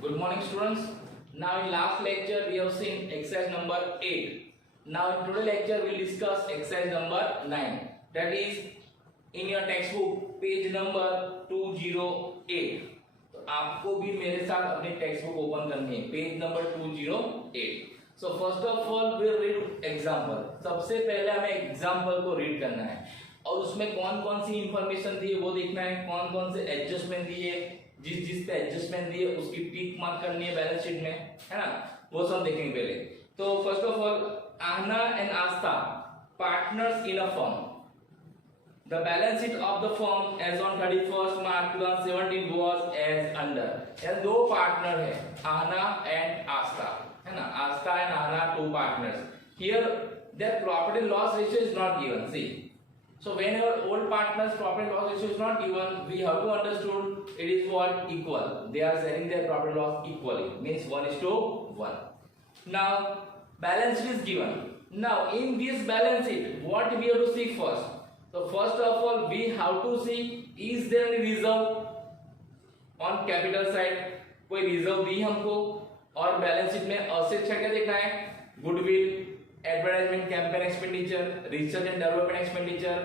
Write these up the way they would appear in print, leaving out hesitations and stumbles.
Good morning, students. Now in last lecture we have seen exercise number 8. Now in today lecture we will discuss exercise number 9. That is in your textbook page number 208. तो आपको भी मेरे साथ अपनी text book open करनी है, page number 208. So first of all we will read example. सबसे पहले हमें एग्जाम्पल को रीड करना है और उसमें कौन कौन सी इंफॉर्मेशन दी है वो देखना है, कौन कौन से एडजस्टमेंट दिए, जिस पे एडजस्टमेंट दी है उसकी टिक मार्क करनी है बैलेंस शीट में, है ना, वो सब देखेंगे पहले. तो first of all, Aahna and Aastha partners in a firm. The balance sheet of the firm as on 31st March 2017 was as under. ये दो पार्टनर है, आहना एंड आस्था, है ना, Aastha and Aahana, two partners. Here their profit and loss ratio is not given. See, so whenever old partners profit and loss ratio is not given, we have to understood it is what equal. They are sharing their profit and loss equally. Means 1:1. Now balance sheet is given. Now in this balance sheet, what we have to see first? So first of all, we have to see is there any reserve on capital side. कोई reserve दी हमको. और balance sheet में assets क्या देखना है, goodwill, advertisement campaign expenditure, research and development expenditure,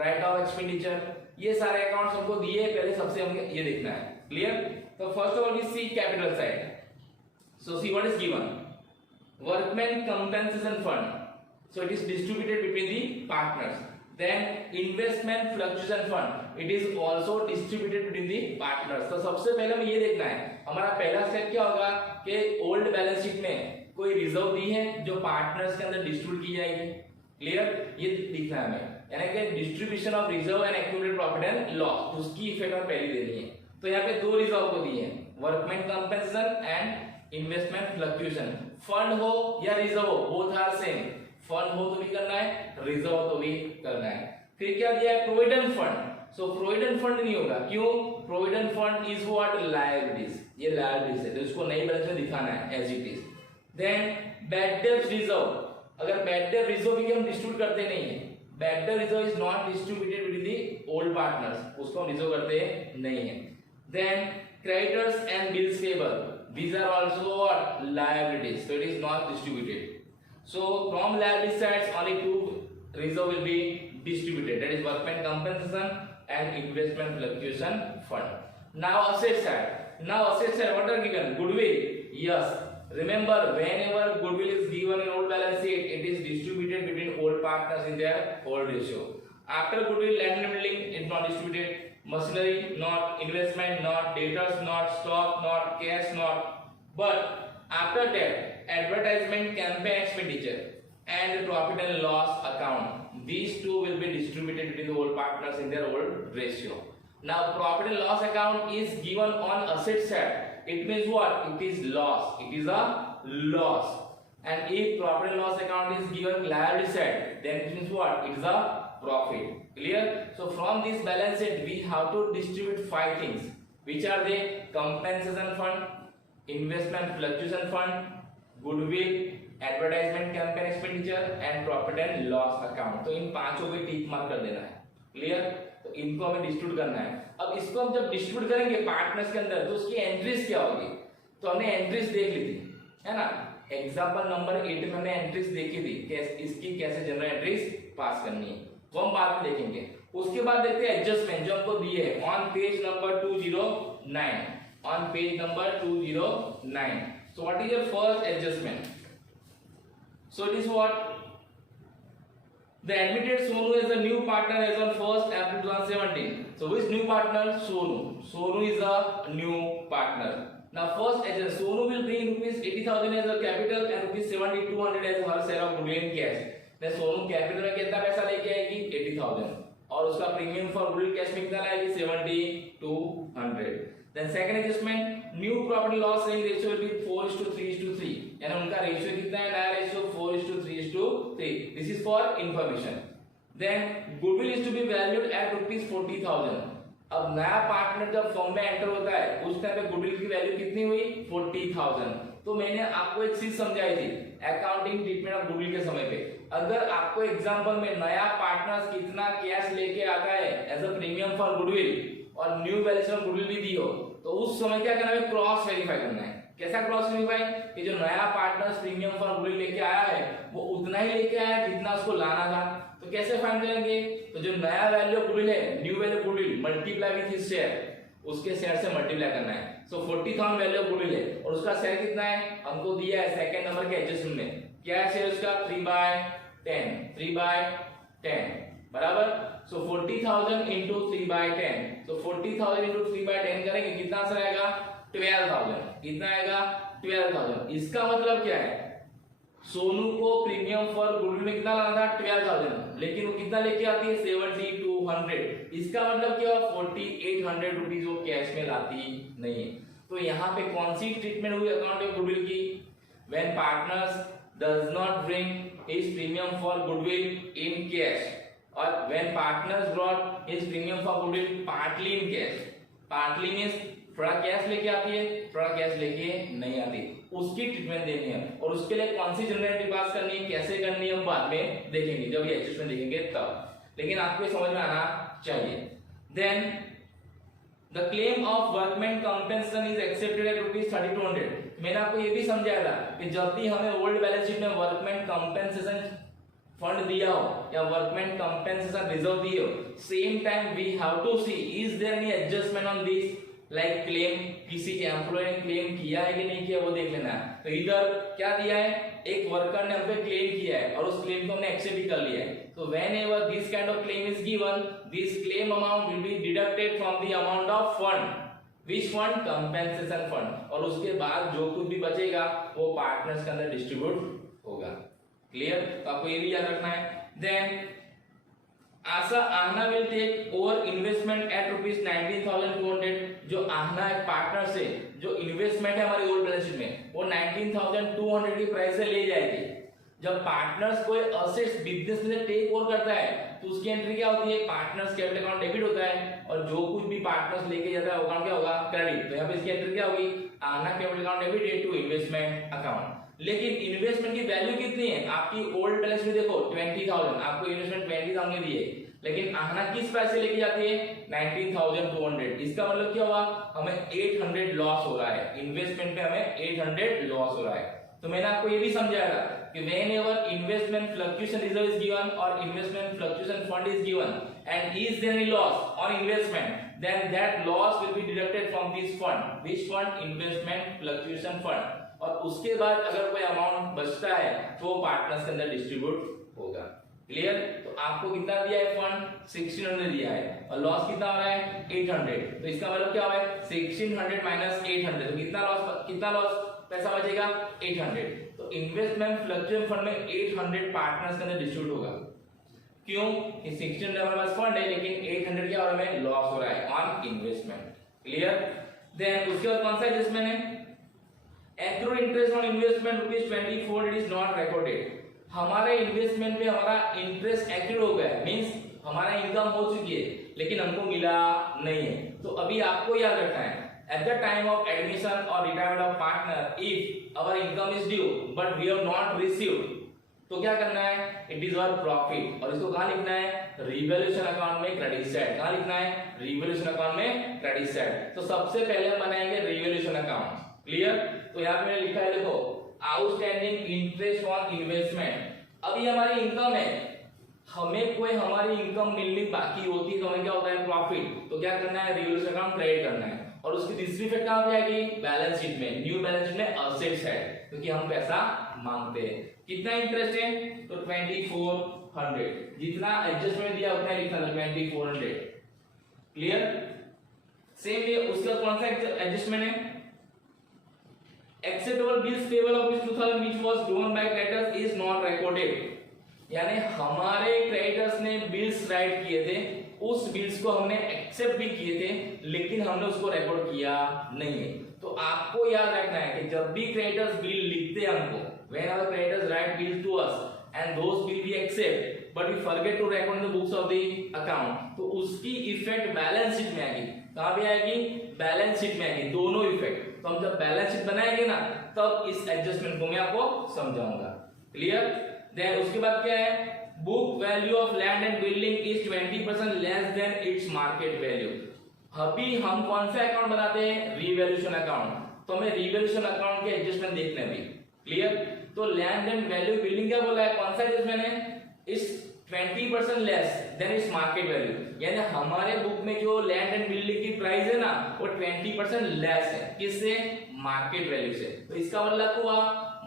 right of expenditure, ये सारे accounts हमको दिए. पहले सबसे हमें ये देखना है. क्लियर? तो first of all we see capital side. So see what is given, workman compensation fund. So it is distributed between the partners. Then investment fluctuation fund, it is also distributed between the partners. तो सबसे पहले हमें ये देखना है, हमारा पहला step क्या होगा कि ओल्ड बैलेंस शीट में कोई रिजर्व दी है जो पार्टनर्स के अंदर डिस्ट्रीब्यूट की जाएगी. क्लियर? ये दिखना है हमें, यानी कि distribution of reserve and accumulated profit and loss, उसकी इफेक्ट हमें पहले देनी है. तो यहाँ पे दो रिजर्व को दी है, workman compensation and investment fluctuation. Fund हो या रिजर्व हो, बोथ आर सेम. फंड हो तो भी करना है, रिजर्व तो भी करना है. फिर क्या दिया है, provident fund. So provident fund नहीं होगा, क्यों? Provident fund is what, liabilities. ये लायबिलिटीज है तो इसको नई बैलेंस में दिखाना है as it is. Then bad debt reserve. अगर बैड डेट रिजर्व भी हम डिस्ट्रीब्यूट करते नहीं है, bad debt reserve is not distributed with the old partners, उसको हम रिजर्व करते नहीं है. Then creditors and bills payable, these are also what, liabilities, so it is not distributed. So from liability sides only two reserve will be distributed, that is workman compensation and investment fluctuation fund. Now asset side. Now asset side, what are given? Goodwill. Yes, remember whenever goodwill is given in old balance sheet, it is distributed between old partners in their old ratio. After goodwill, land and building is not distributed. Machinery not, investment not, debtors not, stock not, cash not. But after that, advertisement campaign expenditure and profit and loss account, these two will be distributed between the old partners in their old ratio. Now profit and loss account is given on asset side. It means what? It is loss. It is a loss. And if profit and loss account is given liability side, then it means what? It is a profit. Clear? So from this balance sheet we have to distribute five things. Which are they? Compensation fund, investment fluctuation fund, goodwill, advertisement campaign expenditure and profit and loss account. तो इन पांचों पे tick mark कर देना है. Clear? तो इनको हमें distribute करना है. अब इसको हम जब डिस्ट्रीब्यूट करेंगे पार्टनर्स के अंदर तो उसकी एंट्रीज क्या होगी, तो हमने एंट्रीज देख ली थी, है ना. एग्जाम्पल नंबर 8 में हमने एंट्रीज देखी थी, इसकी कैसे जनरल एंट्रीज पास करनी है, वो हम बाद में देखेंगे. उसके बाद देखते हैं एडजस्टमेंट जो हमको दिए है on page number 209. On page number 209. So what is your first adjustment? So it is what? The admitted Sonu as a new partner as on 1st April 2017. So which new partner? Sonu. Sonu is a new partner. Now first adjustment, Sonu will bring rupees 80,000 as a capital and rupees 7,200 as her share of goodwill in cash. Then Sonu capital में कितना पैसा लेके आएगी, 80,000, और उसका premium for goodwill cash में कितना लाएगी, 7,200. Then second adjustment, new profit loss sharing ratio will be 4:3:3, यानी उनका रेशियो कितना है, नया ratio 4:3:3. This is for information. Then goodwill is to be valued at rupees 40,000. अब नया पार्टनर जब फर्म में एंटर होता है उस टाइम पे गुडविल की वैल्यू कितनी हुई, 40,000. तो मैंने आपको एक चीज समझाई थी अकाउंटिंग ट्रीटमेंट ऑफ गुडविल के समय पे. अगर आपको एग्जांपल में नया पार्टनर्स कितना कैश लेके आता है as a premium for goodwill और न्यू बैलेंस ऑफ गुडविल भी दी हो, तो उस समय क्या करना है, क्रॉस वेरीफाई करना है. कैसा क्रॉस वेरीफाई कि जो नया पार्टनर्स प्रीमियम फॉर गुडविल लेके आया है वो उतना ही लेके आया है जितना उसको लाना था। तो कैसे फाइंड करेंगे, तो जो नया वैल्यू गुडविल है, new value goodwill multiply with his share, उसके शेयर से मल्टीप्लाई करना है। सो 40,000 वैल्यू गुडविल है और उसका शेयर कितना है, हमको दिया है सेकंड नंबर के एडजस्टमेंट में, क्या है शेयर उसका 3/10 बराबर। सो 40,000 इंटू 3/10, तो 40,000 इंटू 3/10 करेंगे कितना आंसर आएगा 12,000, कितना आएगा 12,000। इसका मतलब क्या है, सोनू को प्रीमियम फॉर गुडविल में कितना लाना था 12,000, लेकिन वो कितना लेके आती है 7,200। इसका मतलब क्या 4,800 रुपीज वो कैश में लाती नहीं है। तो यहाँ पे कौन सी ट्रीटमेंट हुई अकाउंट ऑफ गुडविल की, when partners does not bring his premium for goodwill in cash, और when partners brought his premium for goodwill partly in cash. Partly means थोड़ा कैश लेके आती है, थोड़ा कैश लेके नहीं आती, उसकी ट्रीटमेंट देनी है। और उसके लिए कौन सी जनरल पास करनी है, कैसे करनी है, हम बाद में देखेंगे, जब ये एडजस्टमेंट देखेंगे तब, लेकिन आपको समझ में आना चाहिए। Then the claim of workman compensation is accepted at ₹3200। मैंने आपको ये भी समझाया था कि जब भी हमें ओल्ड बैलेंस शीट में वर्कमैन कंपेंसेशन फंड दिया हो या वर्कमैन कंपेंसेशन रिजर्व दिए हो, same time we have to see is there any adjustment on this, like claim, किसी के एम्प्लॉय ने क्लेम किया है कि नहीं किया वो देख लेना है। तो इधर क्या दिया है, एक वर्कर ने हम पे क्लेम किया है और उस क्लेम को हमने एक्सेप्ट भी कर लिया है। तो whenever this kind of claim is given, this claim amount will be deducted from the amount of fund, which fund, compensation fund, और उसके बाद जो कुछ भी बचेगा वो पार्टनर्स के अंदर डिस्ट्रीब्यूट होगा। क्लियर, तो आपको ये भी याद रखना है। Then Asha Aahna will take over investment at ₹19,200। जो आहना एक पार्टनर से जो इन्वेस्टमेंट है हमारी ओल्ड बैलेंस शीट में वो 19,200 की प्राइस से ले जाएगी। जब पार्टनर्स कोई असेट्स बिजनेस में से टेक ओवर करता है तो उसकी एंट्री क्या होती है, पार्टनर्स कैपिटल अकाउंट डेबिट होता है, और जो कुछ भी पार्टनर्स लेके जाता है वो अकाउंट क्या होगा, क्रेडिट। तो यहाँ पे इसकी एंट्री क्या होगी, Aahna capital account debit to investment account. लेकिन इन्वेस्टमेंट की वैल्यू कितनी है, आपकी ओल्ड बैलेंस में देखो 20,000, आपको इन्वेस्टमेंट 20,000 दी है, लेकिन आहना किस प्राइस से लेके जाती है 19,200। इसका मतलब क्या हुआ, हमें 800 लॉस हो रहा है, इन्वेस्टमेंट पे हमें 800 लॉस हो रहा है। तो मैंने आपको ये भी समझाया कि whenever investment fluctuation reserve is given or investment fluctuation fund is given and is there any loss on investment, then that loss will be deducted from this fund, which fund, investment fluctuation fund, और उसके बाद अगर कोई amount बचता है तो वो partners के अंदर डिस्ट्रीब्यूट होगा। क्लियर, तो आपको कितना दिया है फंड 1600 दिया है और लॉस कितना हो रहा है 800। तो इसका मतलब क्या हुआ है 1600 माइनस 800, तो कितना लॉस पैसा बचेगा 800। तो इन्वेस्टमेंट फ्लक्चुएशन फंड में 800 पार्टनर्स के अंदर डिस्ट्रीब्यूट होगा। क्यों, कि 1600 हमारे पास फंड है लेकिन 800 क्या हो रहा है, लॉस हो रहा है ऑन इन्वेस्टमेंट। क्लियर, देन उसके बाद कौन सा एडजस्टमेंट है, accrued interest on investment ₹24 it is not recorded. हमारे इन्वेस्टमेंट पे हमारा इंटरेस्ट एक्रूड हो गया, मींस हमारा इनकम हो चुकी है लेकिन हमको मिला नहीं है। तो अभी आपको याद रखना है, at the time of admission or retirement of partner, if our income is due but we have not received, तो क्या करना है, it is our profit, और इसको कहाँ लिखना है, रिवैल्यूएशन अकाउंट में क्रेडिट साइड। कहाँ लिखना है, रिवैल्यूएशन अकाउंट में क्रेडिट साइड। तो सबसे पहले हम बनाएंगे रिवैल्यूएशन अकाउंट। क्लियर, तो यहाँ पे लिखा है देखो, आउटस्टैंडिंग इंटरेस्ट ऑन इन्वेस्टमेंट। अभी हमारी इनकम है, हमें कोई हमारी इनकम मिलनी बाकी होती है तो हमें क्या होता है प्रॉफिट। तो क्या करना है, रिवैल्यूएशन अकाउंट क्रेडिट करना है, और उसकी तीसरी इफेक्ट कहां पे आएगी, बैलेंस शीट में, न्यू बैलेंस शीट में असेट्स है क्योंकि हम पैसा मांगते हैं। कितना इंटरेस्ट है, तो 2400, जितना एडजस्टमेंट दिया उतना लिखना था 2400। क्लियर, सेम वे उसका कौन सा एडजस्टमेंट है, acceptable bills payable of 2000 which was drawn by creditors is not recorded. यानी हमारे क्रेडिटर्स ने बिल्स राइट किए थे, उस बिल्स को हमने एक्सेप्ट भी किए थे लेकिन हमने उसको रिकॉर्ड किया नहीं है। तो आपको याद रखना है कि जब भी क्रेडिटर्स बिल लिखते हैं हमको, whenever creditors write bill to us and those bill we accept but we forget to record in the books of the account, तो उसकी इफेक्ट बैलेंस शीट में आएगी। कहां पे आएगी, बैलेंस शीट में आएगी, दोनों इफेक्ट। तो हम जब बैलेंस शीट बनाएंगे ना तब इस एडजस्टमेंट को मैं आपको समझाऊंगा। क्लियर, देन उसके बाद क्या है, book value of land and building is 20% less than its market value. अभी हम कौन सा अकाउंट बनाते हैं, रिवैल्यूएशन अकाउंट। तो हमें रिवैल्यूएशन अकाउंट के एडजस्टमेंट देखने भी। क्लियर? तो लैंड एंड वैल्यू बिल्डिंग क्या बोला है, कौन सा एडजस्टमेंट है, इस 20% less than its market value, यानी हमारे बुक में जो लैंड एंड बिल्डिंग की प्राइस है ना वो 20% लेस है, किससे, मार्केट वैल्यू से। तो इसका मतलब हुआ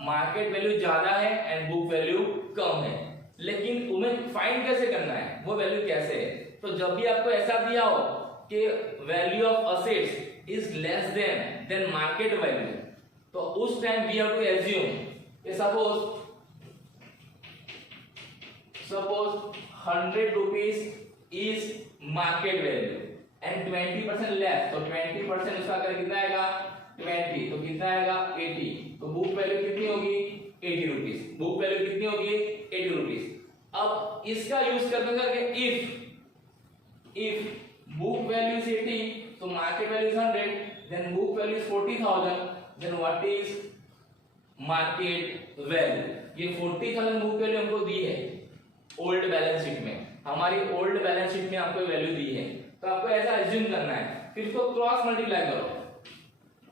मार्केट वैल्यू ज्यादा है एंड बुक वैल्यू कम है, लेकिन उन्हें फाइंड कैसे करना है, वो वैल्यू कैसे है। तो जब भी आपको ऐसा दिया हो कि value of assets is less than market value, तो उस time we have to assume, suppose 100 rupees is market value and 20% less, तो 20% उसका अगर कितना आएगा 20, तो कितना आएगा 80, तो बुक वैल्यू कितनी होगी 80 रुपीज, बुक वैल्यू कितनी होगी 80 रुपीज। अब इसका यूज करके if book value is 80 so market value is 100, then book value is 40,000, then what is market value, ये 40,000 बुक वैल्यू हमको दी है ओल्ड बैलेंस शीट में, हमारी ओल्ड बैलेंस शीट में आपको वैल्यू दी है, तो आपको ऐसा अज्यूम करना है, फिर इसको क्रॉस मल्टीप्लाई करो,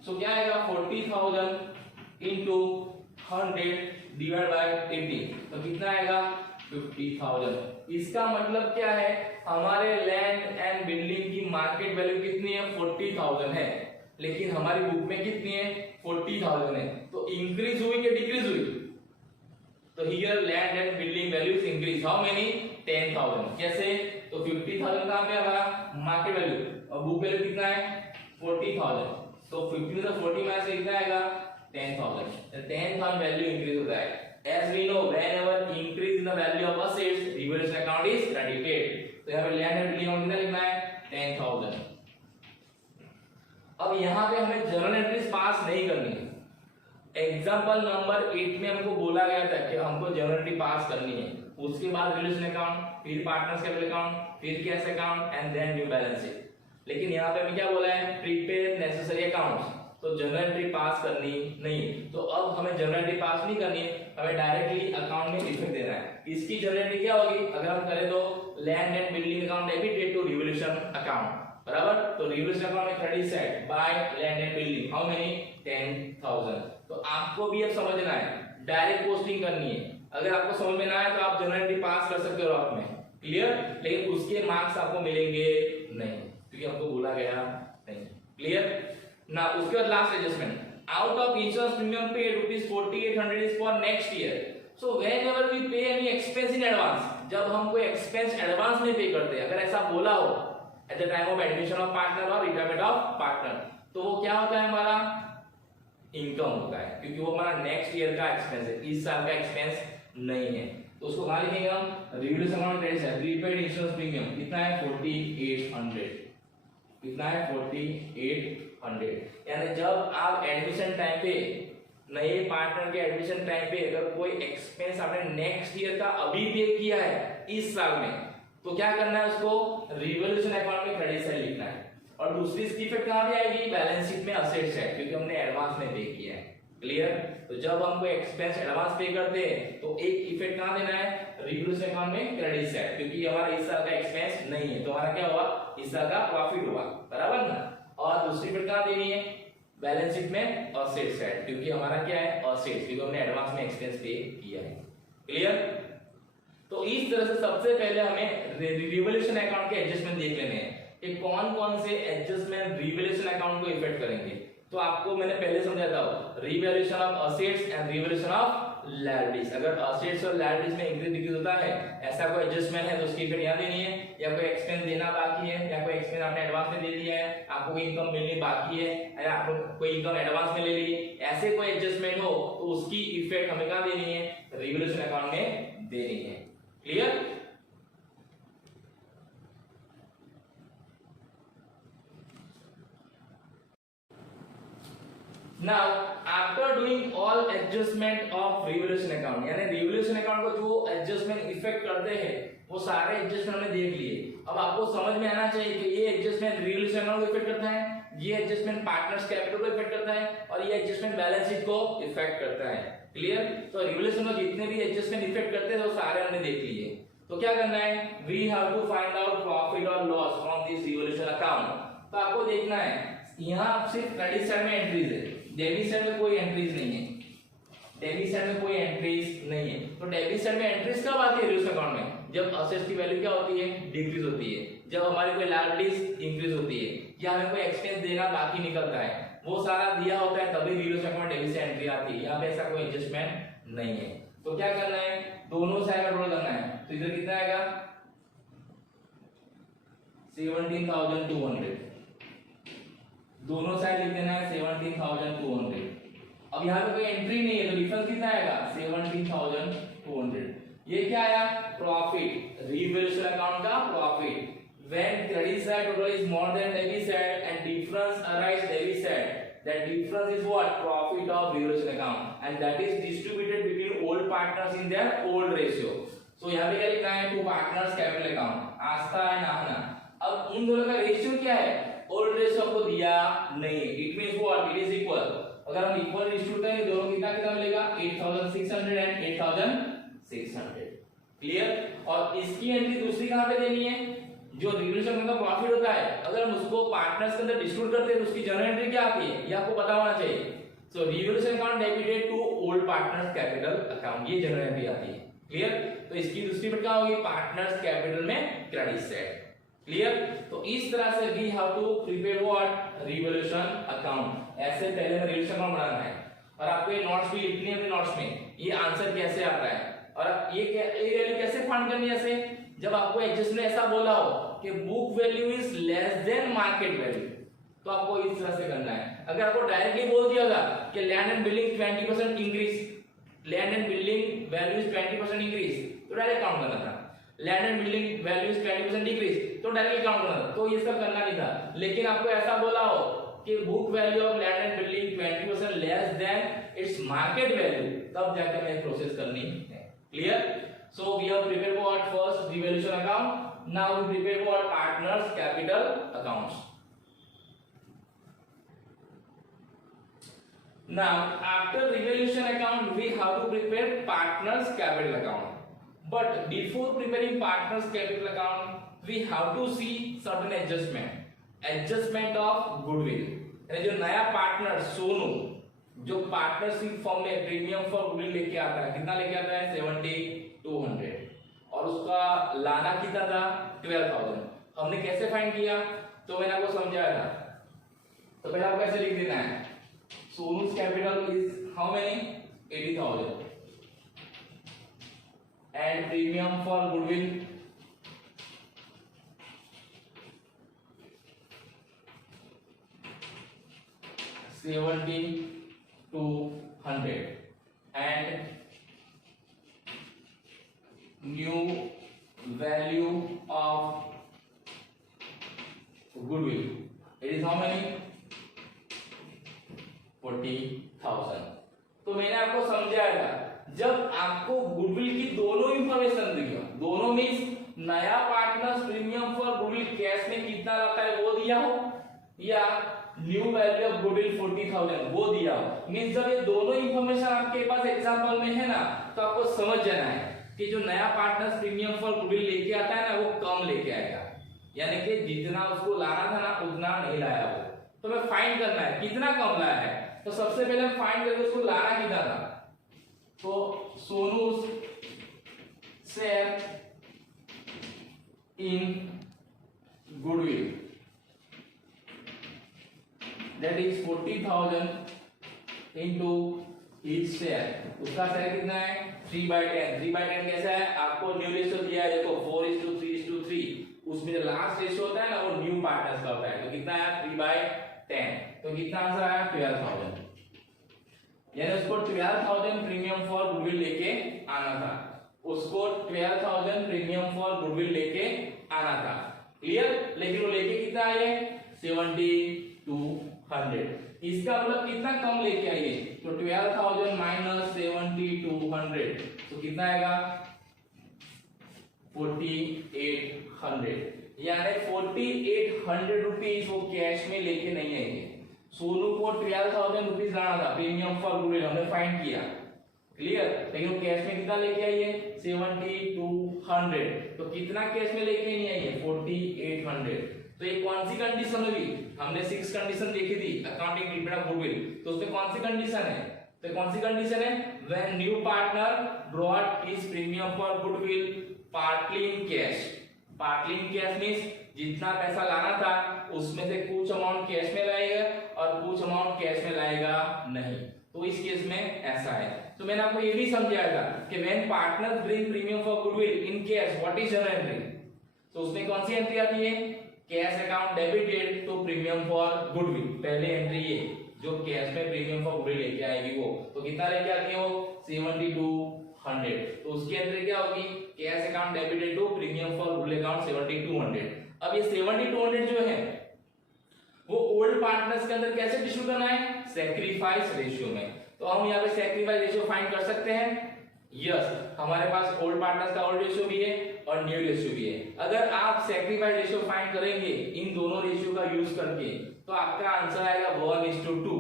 सो क्या आएगा 40,000 into 100 डिवाइड बाय 80, तो कितना आएगा 50,000। इसका मतलब क्या है, हमारे लैंड एंड बिल्डिंग की मार्केट वैल्यू कितनी है 40,000 है, लेकिन हमारी बुक में कितनी है 40,000 है, तो इंक्रीज हुई कि डिक्रीज हुई, तो here land and building values increase, how many 10,000, कैसे, तो 50,000 कहां पे हमारा मार्केट वैल्यू और बुक वैल्यू कितना है 40,000, तो 50 में से 40 में से कितना आएगा 10,000, 10,000 वैल्यू इंक्रीज होता है। As we know, whenever increase in the value of assets, revaluation account is credited. तो यहाँ पे लैंड एंड बिल्डिंग अकाउंट कितना लिखना है 10,000। अब यहाँ पे हमें जर्नल एंट्रीज पास नहीं करनी है। एग्जांपल नंबर 8 में हमको बोला गया था कि हमको जर्नल एंट्री पास करनी है, उसके बाद रिलेशन अकाउंट, फिर पार्टनर्स कैपिटल अकाउंट, फिर cash account and then new balance sheet. लेकिन यहाँ पे हमें क्या बोला है, प्रिपेयर नेसेसरी अकाउंट्स, तो जर्नल एंट्री पास करनी नहीं। तो अब हमें जर्नल एंट्री पास नहीं करनी है, हमें डायरेक्टली अकाउंट में इफेक्ट देना है। इसकी जर्नल एंट्री क्या होगी, अगर हम करें तो land and building account debited to revolution account, बराबर, तो रिवोल्यूशन अकाउंट में credit side by land and building, how many 10,000। तो आपको भी अब समझना है, डायरेक्ट पोस्टिंग करनी है, अगर आपको समझ में ना आए तो आप जर्नल एंट्री पास कर सकते हो आप में, क्लियर, लेकिन उसके मार्क्स आपको मिलेंगे नहीं, क्योंकि आपको बोला गया नहीं, क्लियर ना। उसके बाद last adjustment, out of insurance premium paid rupees 4,800 is for next year. So whenever we pay any expense in advance, जब हम कोई एक्सपेंस एडवांस में पे करते हैं, अगर ऐसा बोला हो at the time of admission of partner और retirement of partner, तो वो क्या होता है, हमारा इनकम होता है, क्योंकि वो हमारा नेक्स्ट ईयर का एक्सपेंस है, इस साल का एक्सपेंस नहीं है। तो उसको कहाँ लिखेंगे हम, रिवोल्यूशन अकाउंट क्रेडिट है, प्रीपेड इंश्योरेंस प्रीमियम कितना है 4,800, कितना है 4,800, यानी जब आप एडमिशन टाइम पे, नए पार्टनर के एडमिशन टाइम पे अगर कोई एक्सपेंस आपने नेक्स्ट ईयर का अभी पे किया है इस साल में, तो क्या करना है, उसको रिवोल्यूशन अकाउंट में क्रेडिट साइड लिखना है। और दूसरी इसकी इफेक्ट कहां पे आएगी, बैलेंस शीट में असेट साइड, क्योंकि हमने एडवांस में पे किया है, क्लियर। तो जब हम कोई एक्सपेंस एडवांस पे करते हैं तो एक इफेक्ट कहां देना है, रिवोल्यूशन अकाउंट में क्रेडिट साइड, क्योंकि हमारा इस साल का एक्सपेंस नहीं है, तो हमारा क्या हुआ, इस साल का प्रॉफिट हुआ, बराबर ना। और दूसरी इफेक्ट कहां देनी है, बैलेंस शीट में असेट साइड, क्योंकि हमारा क्या है असेट्स, क्योंकि हमने एडवांस में एक्सपेंस पे किया है, क्लियर। तो इस तरह से सबसे पहले हमें रिवोल्यूशन अकाउंट के एडजस्टमेंट देख लेने हैं कि कौन कौन से एडजस्टमेंट रिवोल्यूशन अकाउंट को इफेक्ट करेंगे। तो आपको मैंने पहले समझाया था, revaluation of assets and revaluation of liabilities. अगर असेट्स और लायबिलिटीज में इंक्रीज डिक्रीज होता है, ऐसा कोई एडजस्टमेंट है, तो उसकी इफेक्ट यहाँ देनी है, या कोई एक्सपेंस देना बाकी है, या कोई एक्सपेंस आपने एडवांस में दे दिया है, आपको कोई इनकम मिलनी बाकी है, या आपको कोई इनकम एडवांस में ले ली, ऐसे कोई एडजस्टमेंट हो तो उसकी इफेक्ट हमें कहाँ देनी है, रिवैल्यूएशन अकाउंट में देनी है, clear. Now, after doing all adjustment of revaluation account, यानी revaluation account को जो adjustment इफेक्ट करते हैं वो सारे एडजस्टमेंट हमने देख लिए। अब आपको समझ में आना चाहिए कि ये एडजस्टमेंट रिवैल्यूएशन अकाउंट को इफेक्ट करता है, ये एडजस्टमेंट पार्टनर्स कैपिटल को इफेक्ट करता है, और ये एडजस्टमेंट बैलेंस शीट को इफेक्ट करता है, क्लियर। तो रिवैल्यूएशन में जितने भी एडजस्टमेंट इफेक्ट करते हैं वो सारे हमने देख लिए। तो क्या करना है, we have to find out profit और loss from this revaluation account. तो आपको देखना है यहाँ सिर्फ क्रेडिट साइड में एंट्रीज है, डेबिट साइड में कोई एंट्रीज नहीं है, डेबिट साइड में कोई एंट्रीज नहीं है। तो डेबिट साइड में एंट्रीज कब आती है रिवर्स अकाउंट में? जब असेट्स की वैल्यू क्या होती है? डिक्रीज होती है, जब हमारी कोई लायबिलिटीज इंक्रीज होती है या हमें कोई एक्सपेंस देना बाकी निकलता है, वो सारा दिया होता है, तभी रिवर्स अकाउंट में डेबिट से एंट्री आती है। यहाँ पे ऐसा कोई एडजस्टमेंट नहीं है। तो क्या करना है? दोनों साइड का टोटल करना है। तो इधर कितना आएगा? 17,200, दोनों साइड लिख देना है 17,200। अब यहाँ पे कोई एंट्री नहीं है तो डिफरेंस कितना आएगा? 17,200। ये क्या आया? प्रॉफिट, रिवैल्यूएशन अकाउंट का profit. When credit side total is more than debit side and difference arise debit side, that difference is what? Profit of revaluation account, and that is distributed between old partners in their old ratio. So यहाँ पे क्या लिखना है? To partners capital account, आस्था है नाहना। अब इन दोनों का ratio क्या है? ओल्ड रेशियो आपको दिया नहीं है। It means what? It is equal. अगर हम इक्वल डिस्ट्रीब्यूट करें दोनों कितना कितना मिलेगा? 8,600 एंड 8,600। क्लियर? और इसकी एंट्री दूसरी कहां पे देनी है? जो रिवैल्यूएशन का प्रॉफिट होता है, अगर हम उसको पार्टनर्स के अंदर डिस्ट्रीब्यूट करते हैं तो उसकी जनरल एंट्री क्या आती है? ये आपको पता होना चाहिए। So revaluation account debited to old partners capital account, ये जनरल एंट्री आती है। क्लियर? तो इसकी दूसरी बात क्या होगी? पार्टनर्स कैपिटल में क्रेडिट साइड। क्लियर? तो इस तरह से we have to prepare what? Revaluation account. ऐसे पहले में रिवैल्यूएशन अकाउंट बनाना है और आपको ये नोट्स भी लिखनी है अपने नोट्स में, ये आंसर कैसे आता है और ये वैल्यू कैसे फाइंड करनी है। ऐसे जब आपको एडजस्ट ने ऐसा बोला हो कि book value is less than market value, तो आपको इस तरह से करना है। अगर आपको डायरेक्टली बोल दिया होगा कि land and building 20% increase, land and building value is 20% increase, तो डायरेक्ट काउंट करना था। Land and building value is 20% decrease, तो डायरेक्टली काउंट करना था। तो ये सब करना नहीं था। लेकिन आपको ऐसा बोला हो कि book value of land and building 20% less than its market value, तब जाकर हमें प्रोसेस करनी है। Clear? So we have prepared what? First revaluation account. Now we prepare what? Partners capital accounts. Now after revaluation account we have to prepare partners capital account. But before preparing partners capital account we have to see certain adjustment of goodwill. यानी जो नया partner Sonu जो partnership form में premium for goodwill लेके आता है, कितना लेके आता है? 7,200 और उसका लाना कितना था? 12,000। हमने कैसे फाइंड किया? तो मैंने आपको समझाया था। तो पहले आपको ऐसे लिख देना है, Sonu's capital is how many? 80,000 and premium for goodwill 7,200 and new value of goodwill, it is how many? 40,000। तो मैंने आपको समझाया था, जब आपको गुडविल की दोनों इंफॉर्मेशन दी, दोनों मींस नया partners premium for goodwill cash में कितना रहता है वो दिया हो, या न्यू वैल्यू ऑफ गुडविल 40,000 वो दिया हो, मींस जब ये दोनों इंफॉर्मेशन आपके पास एग्जांपल में है ना, तो आपको समझ जाना है कि जो नया पार्टनर्स प्रीमियम फॉर गुडविल लेके आता है ना, वो कम लेके आएगा, यानी कि जितना उसको लाना था ना उतना नहीं लाया वो। तो मैं फाइंड करना है कितना कम लाया है। तो सबसे पहले हम फाइंड करके उसको लाना कितना था। तो सोनू's share in goodwill, that is 40,000 into his share, उसका शेयर कितना है? 3/10। 3/10 कैसा है? आपको न्यू रेशियो दिया है, देखो 4:3:3, उसमें जो लास्ट रेशियो होता है ना वो न्यू पार्टनर्स का होता है। तो कितना है? 3/10। तो कितना आंसर आया? 12,000। यानी उसको 12,000 प्रीमियम फॉर गुडविल लेके आना था, उसको 12,000 प्रीमियम फॉर गुडविल लेके आना था। क्लियर? लेकिन वो लेके कितना आए? 7,200। इसका मतलब कितना कम लेके आइए? तो 12,000 माइनस 7,200, तो कितना आएगा? 4,800। यानी 4,800 रुपीज वो कैश में लेके नहीं आएंगे। सोनू को 12,000 रुपीज लाना था प्रीमियम फॉर गुडविल, हमने फाइंड किया। क्लियर? लेकिन वो कैश में कितना लेके आइए? 7,200। तो कितना कैश में लेके नहीं आइए? 4,800। तो ये कौन सी कंडीशन होगी, हमने 6 कंडीशन देखी थी अकाउंटिंग ट्रीटमेंट ऑफ गुडविल, तो उसमें कौन सी कंडीशन है, तो कौन सी कंडीशन है, when new partner brought his premium for goodwill partly in cash. Partly in cash means जितना पैसा लाना था उसमें से कुछ अमाउंट कैश में लाएगा और कुछ अमाउंट कैश में लाएगा नहीं, तो इस केस में ऐसा है। तो मैंने आपको ये भी समझाया था कि when partners bring premium for goodwill in cash what is journal entry, तो उसमें कौन सी एंट्री आती है, cash account debited to premium for goodwill. पहले एंट्री ये जो कैश में प्रीमियम फॉर गुडविल लेके आएगी वो, तो कितना लेके आती है वो 7200, तो उसकी एंट्री क्या होगी, cash account debited to premium for goodwill account 7200। अब ये 7200 जो है वो ओल्ड पार्टनर्स के अंदर कैसे डिस्ट्रीब्यूट करना है, सैक्रिफाइस रेशियो में। तो हम यहाँ पे सैक्रिफाइस रेशियो फाइंड कर सकते हैं, यस हमारे पास ओल्ड पार्टनर्स का ओल्ड रेशियो भी है और न्यू रेशियो भी है। अगर आप सैक्रिफाइस रेशियो फाइंड करेंगे इन दोनों रेशियो का यूज करके तो आपका आंसर आएगा 1:2।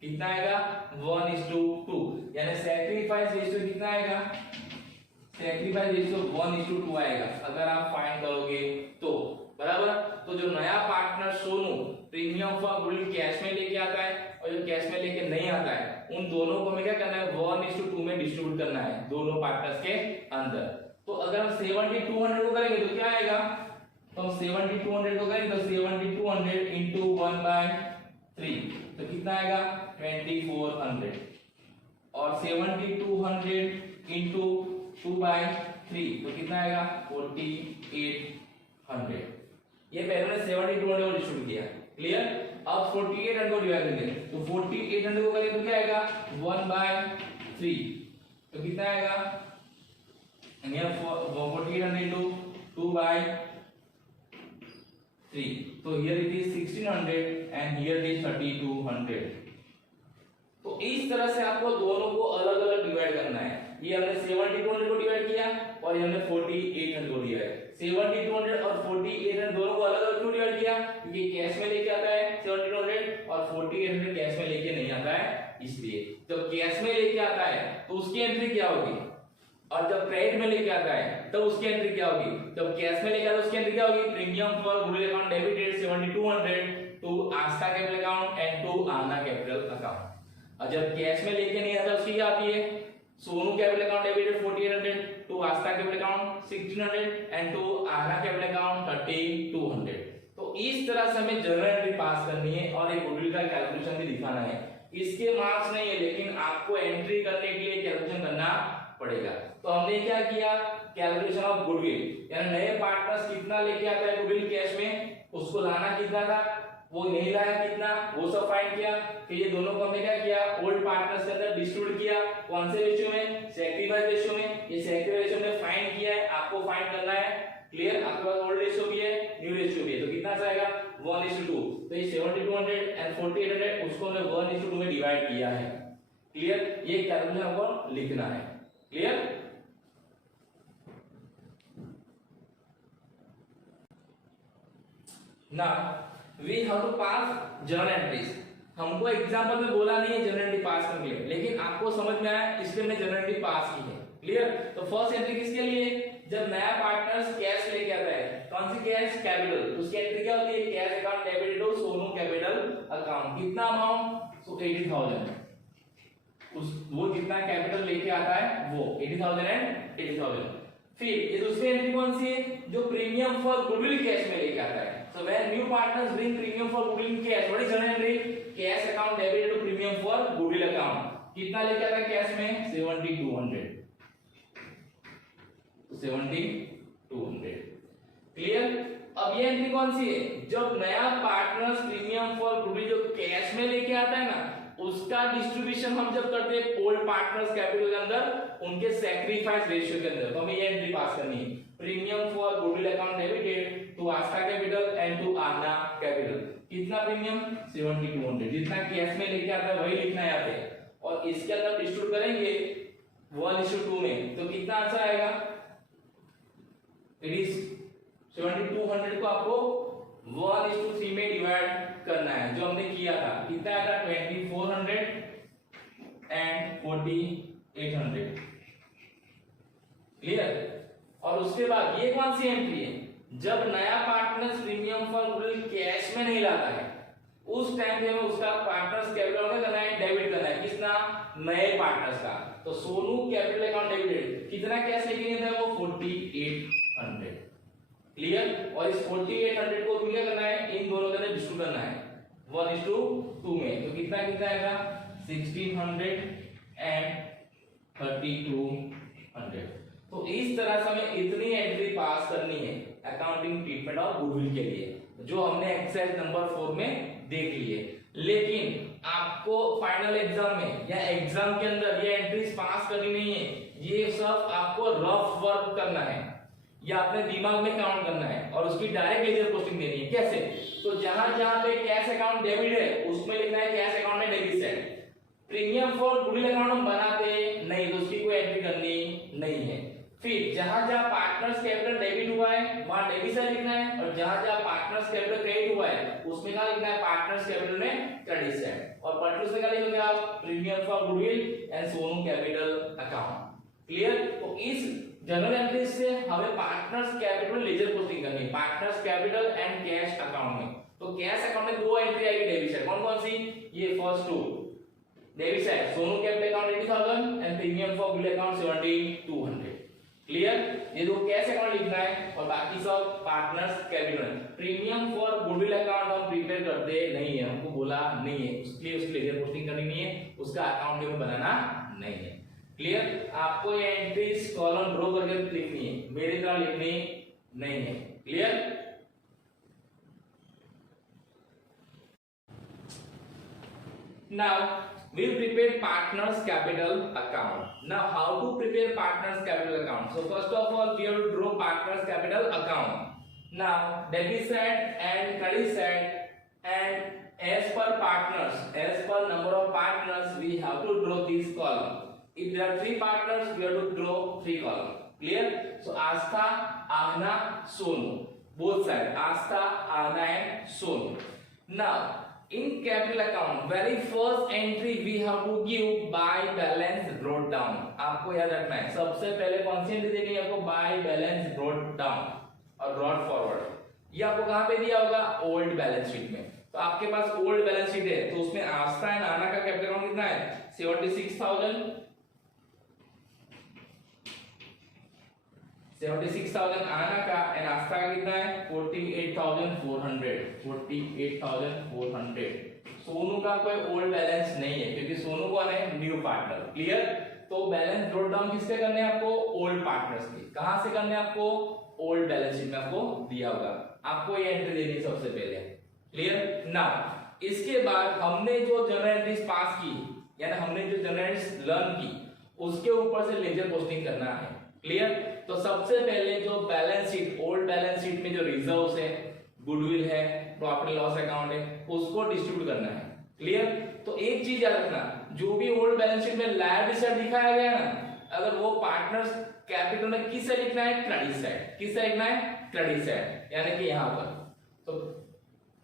कितना आएगा, 1:2, यानी सैक्रिफाइस रेशियो कितना आएगा, सैक्रिफाइस रेशियो 1:2 आएगा अगर आप फाइंड करोगे तो, बराबर। तो जो नया partner Sonu premium for goodwill cash में लेके आता है और जो कैश में लेके नहीं आता है, उन दोनों को हमें क्या करना है, 1:2 में डिस्ट्रीब्यूट करना है दोनों पार्टनर्स के अंदर। तो अगर हम 7200 को करेंगे तो क्या आएगा, तो हम 7200 को करेंगे तो 7200 into 1/3 तो कितना आएगा 2400 और 7200 into 2/3 तो कितना आएगा 4800। ये पहले ने 7200 को डिस्ट्रीब्यूट किया, क्लियर। अब 4800 को डिवाइड करेंगे तो 4800 को करेंगे तो क्या आएगा 1/3 तो कितना आएगा, यहाँ 4800 into 2/3 तो here it is 1600 and here it is 3200। तो इस तरह से आपको दोनों को अलग अलग डिवाइड करना है। ये हमने 7200 को डिवाइड किया और ये हमने 4800 को डिवाइड, 7200 और 4800 दोनों को अलग अलग क्यों डिवाइड किया, क्योंकि कैश में लेके आता है 7200 और 4800 कैश में लेके नहीं आता है, इसलिए जब कैश में लेके आता है तो उसकी एंट्री क्या होगी और जब क्रेडिट में लेके आता है तब उसकी एंट्री क्या होगी, जब कैश में लेके आता है उसकी एंट्री क्या होगी, premium for goodwill account debited 7200 to Aastha capital account and to आना कैपिटल अकाउंट। और जब कैश में लेके नहीं आता उसकी क्या आती है, Sonu capital account debited 4800 to Aastha capital account 1600 and to आना कैपिटल अकाउंट 3200। तो इस तरह से हमें जर्नल एंट्री पास करनी है और एक गुडविल का कैलकुलेशन भी दिखाना है। इसके मार्क्स नहीं है लेकिन आपको एंट्री करने के लिए कैलकुलेशन करना पड़ेगा। तो हमने क्या किया, कैलकुलेशन ऑफ गुडविल, यानी नए पार्टनर्स कितना लेके आता है गुडविल कैश में, उसको लाना कितना था, वो नहीं लाया कितना, वो सब फाइंड किया। फिर ये दोनों को हमने क्या किया, ओल्ड पार्टनर्स के अंदर डिस्ट्रीब्यूट किया, कौन से रेशियो में, सैक्रिफाइस रेशियो में। ये सैक्रिफाइस रेशियो में फाइंड किया है, आपको फाइंड करना है, क्लियर। आपके पास ओल्ड रेशियो भी है न्यू रेशियो भी है, तो कितना आएगा 1:2। तो ये 7200 एंड 4800 उसको हमने 1:2 में डिवाइड किया है, क्लियर। ये कैलकुलेशन हमको लिखना है, clear. Now we have to pass journal entries। हमको एग्जांपल में बोला नहीं है जर्नल एंट्री पास करने के लिए, लेकिन आपको समझ में आया इसलिए हमने जर्नल एंट्री पास की है, क्लियर। तो फर्स्ट एंट्री किसके लिए, जब नया पार्टनर्स कैश लेके आता है, कौन सी कैश, कैपिटल, उसकी एंट्री क्या होती है, cash account debited to Sonu capital account, कितना अमाउंट, सो 80,000। उस वो जितना कैपिटल लेके आता है वो 80,000 एंड 80,000। फिर ये दूसरी एंट्री कौन सी है, जो प्रीमियम फॉर गुडविल कैश में लेके आता है। So when new partners bring premium for goodwill in cash, what is journal entry? Cash account debited to premium for goodwill account। कितना लेके आता है कैश में 7200, 7200, क्लियर। अब ये एंट्री कौन सी है, जब नया पार्टनर्स प्रीमियम फॉर गुडविल जो कैश में लेके आता है ना, उसका डिस्ट्रीब्यूशन हम जब करते हैं ओल्ड पार्टनर्स कैपिटल के अंदर उनके सैक्रिफाइस रेशियो के अंदर, तो हमें ये एंट्री पास करनी है, premium for goodwill account debited to Aastha capital and to आना कैपिटल। कितना प्रीमियम 7200, जितना कैश में लेके आता है वही लिखना है यहाँ पे, और इसके अंदर डिस्ट्रीब्यूट करेंगे 1:2 में, तो कितना आंसर आएगा, इट इज 7200 को आपको 1:3 में डिवाइड करना है, जो हमने किया था। कितना आया था 2400 एंड 4800, क्लियर। और उसके बाद ये कौन सी एंट्री है, जब नया partners premium for goodwill cash में नहीं लाता है उस टाइम पे हमें उसका पार्टनर्स कैपिटल में करना है, डेबिट करना है। किसना? नए पार्टनर्स का। तो सोनू कैपिटल अकाउंट डेबिटेड, कितना कैश लेके गया था वो 4800। क्लियर? और इस 4800 को क्या करना है, इन दोनों के अंदर डिस्ट्रीब्यूट करना है 1:2 में। तो कितना कितना आएगा 1600 एंड 3200। तो इस तरह से हमें इतनी एंट्री पास करनी है अकाउंटिंग ट्रीटमेंट ऑफ गुडविल के लिए, जो हमने एक्सरसाइज नंबर 4 में देख लिए। लेकिन आपको फाइनल एग्जाम में या एग्जाम के अंदर ये एंट्रीज पास करनी नहीं है, ये सब आपको रफ वर्क करना है या अपने दिमाग में काउंट करना है और उसकी डायरेक्ट लेजर पोस्टिंग देनी है। कैसे? तो जहां जहां पे कैश अकाउंट डेबिट है उसमें लिखना है कैश अकाउंट में debit side. Premium for goodwill account हम बनाते नहीं तो उसकी कोई एंट्री करनी नहीं है। फिर जहां जहां पार्टनर्स कैपिटल डेबिट हुआ है वहां डेबिट साइड लिखना है, और जहां जहां पार्टनर्स कैपिटल क्रेडिट हुआ है उसमें क्या लिखना है, पार्टनर्स कैपिटल में क्रेडिट साइड। और पर्टिकुलर में क्या लिखोगे आप, premium for goodwill and Sonu capital account. Clear? तो इस जनरल एंट्री से हमें पार्टनर्स कैपिटल लेजर पोस्टिंग करनी है, partners capital and cash account में। तो कैश अकाउंट में दो एंट्री आएगी डेबिट साइड, कौन कौन सी? ये first two debit side Sonu capital account 80000 and premium for goodwill account 7200। Clear? ये दो कैश अकाउंट लिखना है और बाकी सब partners capital. Premium for goodwill account हम प्रिपेयर करते नहीं है, हमको बोला नहीं है, इसलिए उसकी लेजर पोस्टिंग करनी नहीं है, उसका अकाउंट हमें बनाना नहीं है। क्लियर? आपको ये एंट्रीज कॉलम ड्रॉ करके लिखनी है, मेरी तरह लिखनी नहीं है। Clear? Now we prepare partners capital account. Now how to prepare partners capital account? So first of all we have to draw partners capital account. Now debit side and credit side, and as per partners, as per number of partners we have to draw this column. If there are 3 partners we have to draw 3 columns. Clear? So Astha, Ahna, Sonu, both sides Astha, Ahna and Sonu. Now in capital account very first entry we have to give by balance brought down. आपको याद रखना है सबसे पहले कौन सी entry देनी है आपको, बाय बैलेंस ब्रॉट डाउन और ब्रॉट फॉरवर्ड। ये आपको कहां पे दिया होगा, ओल्ड बैलेंस शीट में। तो आपके पास ओल्ड बैलेंस शीट है तो उसमें आस्था एंड आना का कैपिटल अकाउंट कितना है 76,000 आना का, एंड आस्था का कितना है 48,400। सोनू का कोई ओल्ड बैलेंस नहीं है क्योंकि सोनू कौन है, न्यू पार्टनर। क्लियर? तो बैलेंस ब्रॉट डाउन किसके करने हैं आपको, ओल्ड पार्टनर्स के। कहां से करने हैं आपको, ओल्ड बैलेंस शीट में आपको दिया होगा, आपको ये एंट्री देनी सबसे पहले। क्लियर? नाउ इसके बाद हमने जो जनरल एंट्रीज पास की यानी हमने जो जनरल एंट्रीज लर्न की उसके ऊपर से लेजर पोस्टिंग करना है। क्लियर? तो सबसे पहले जो balance sheet, old balance sheet में जो रिजर्व्स है, गुडविल है, प्रॉफिट एंड लॉस अकाउंट है, उसको डिस्ट्रीब्यूट करना है। क्लियर? तो एक चीज याद रखना, जो भी ओल्ड बैलेंस शीट में लायबिलिटी साइड दिखाया गया ना, अगर वो पार्टनर्स कैपिटल में किस साइड लिखना है, क्रेडिट साइड। किस साइड लिखना है, क्रेडिट साइड, यानी कि यहां पर। तो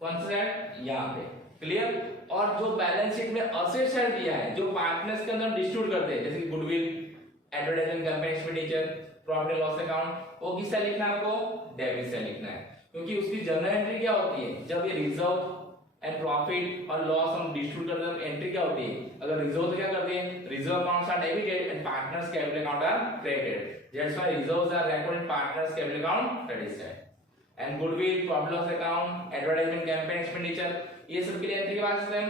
कौन सा साइड, यहां पे। क्लियर? और जो बैलेंस शीट में असेट साइड दिया है, जो पार्टनर्स के अंदर डिस्ट्रीब्यूट करते हैं, जैसे कि goodwill, advertisement, campaign expenditure, profit and loss account, वो किस साइड लिखना है आपको, डेबिट साइड लिखना है। क्योंकि उसकी जनरल एंट्री क्या होती है, जब ये रिजर्व एंड प्रॉफिट और लॉस हम डिस्ट्रीब्यूट करते हैं, एंट्री क्या होती है, अगर रिजर्व तो क्या करते हैं, reserve accounts are debited and partners capital account are credited, that's why reserves are recorded in partners capital account credit side, and goodwill, profit loss account, advertisement, campaign expenditure, ये सब के लिए एंट्री के बाद हम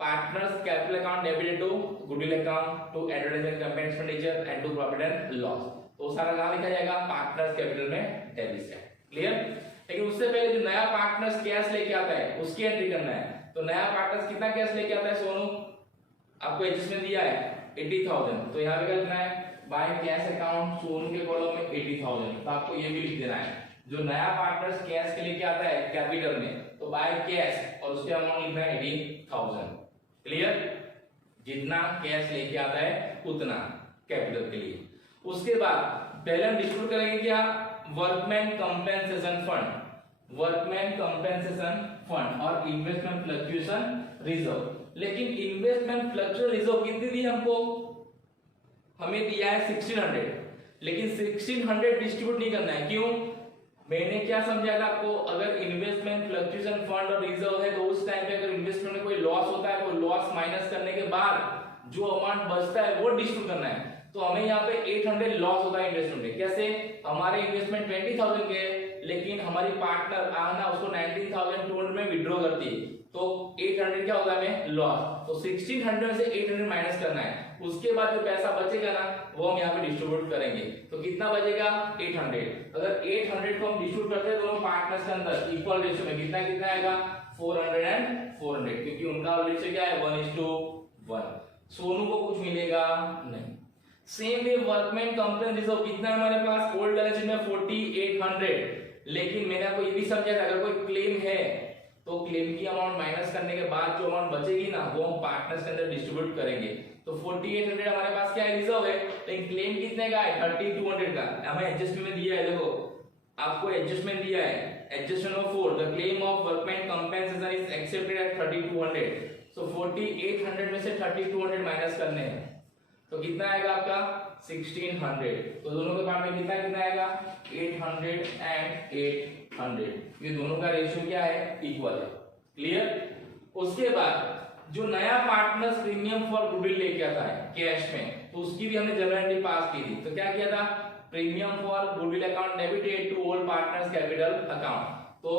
partners capital account debited to goodwill account to advertisement, campaign expenditure and to profit and loss, तो सारा कहां लिखा जाएगा, पार्टनर्स कैपिटल में डेबिट साइड। क्लियर? लेकिन उससे पहले जो नया पार्टनर्स कैश लेके आता है उसकी एंट्री करना है। तो नया पार्टनर्स कितना कैश लेके आता है, सोनू आपको एडजस्टमेंट दिया है 80,000, तो यहां पे क्या लिखना है, बाय कैश अकाउंट सोनू के कॉलम में 80,000, तो आपको ये भी लिख देना है। जो नया पार्टनर्स कैश के लेके आता है कैपिटल में, तो बाय कैश और उसके अमाउंट लिखना है 80,000। क्लियर? जितना कैश लेके आता है उतना कैपिटल के लिए। उसके बाद पहले हम डिस्ट्रीब्यूट करेंगे क्या, workman compensation fund, workman compensation fund और इन्वेस्टमेंट फ्लक्चुएशन रिजर्व। लेकिन इन्वेस्टमेंट फ्लक्चुएशन रिजर्व कितनी दी हमको, हमें दिया है 1600, लेकिन 1600 डिस्ट्रीब्यूट नहीं करना है। क्यों? मैंने क्या समझाया था आपको, अगर इन्वेस्टमेंट फ्लक्चुएशन फंड और रिजर्व है तो उस टाइम पे अगर इन्वेस्टमेंट में कोई लॉस होता है तो लॉस माइनस करने के बाद जो अमाउंट बचता है वो डिस्ट्रीब्यूट करना है। तो हमें यहाँ पे 800 लॉस होता है इन्वेस्टमेंट में। कैसे? हमारे इन्वेस्टमेंट 20,000 के लेकिन हमारी पार्टनर आना उसको 19,200 में विड्रॉ करती है तो 800 क्या होगा हमें लॉस। तो 1600 से 800 माइनस करना है, उसके बाद जो पैसा बचेगा ना वो हम यहाँ पे डिस्ट्रीब्यूट करेंगे। तो कितना बचेगा 800। अगर 800 को हम डिस्ट्रीब्यूट करते हैं दोनों पार्टनर्स के अंदर इक्वल रेशियो में कितना कितना आएगा 400 एंड 400, क्योंकि उनका रेशियो क्या है 1:1। सोनू को कुछ मिलेगा नहीं। Same way workman company reserve कितना है हमारे पास, ओल्ड बैलेंस में 4800। लेकिन मैंने आपको ये भी समझाया था अगर कोई क्लेम है तो क्लेम की अमाउंट माइनस करने के बाद जो अमाउंट बचेगी ना वो हम पार्टनर्स के अंदर डिस्ट्रीब्यूट करेंगे। तो 4800 हमारे पास क्या है रिजर्व है, लेकिन क्लेम कितने का है 3200 का। हमें एडजस्टमेंट में दिया है, देखो आपको एडजस्टमेंट दिया है, adjustment of 4 the claim of workman compensation is accepted at 3200। सो 4800 में से 3200 माइनस करने हैं तो कितना आएगा आपका 1600। तो दोनों के पार्ट में कितना कितना आएगा 800 एंड 800, ये दोनों का रेशियो क्या है इक्वल है। क्लियर? उसके बाद जो नया पार्टनर्स प्रीमियम फॉर गुडविल लेके आता है कैश में, तो उसकी भी हमने जनरल एंट्री पास की थी। तो क्या किया था, premium for goodwill account debited to all partners capital account. तो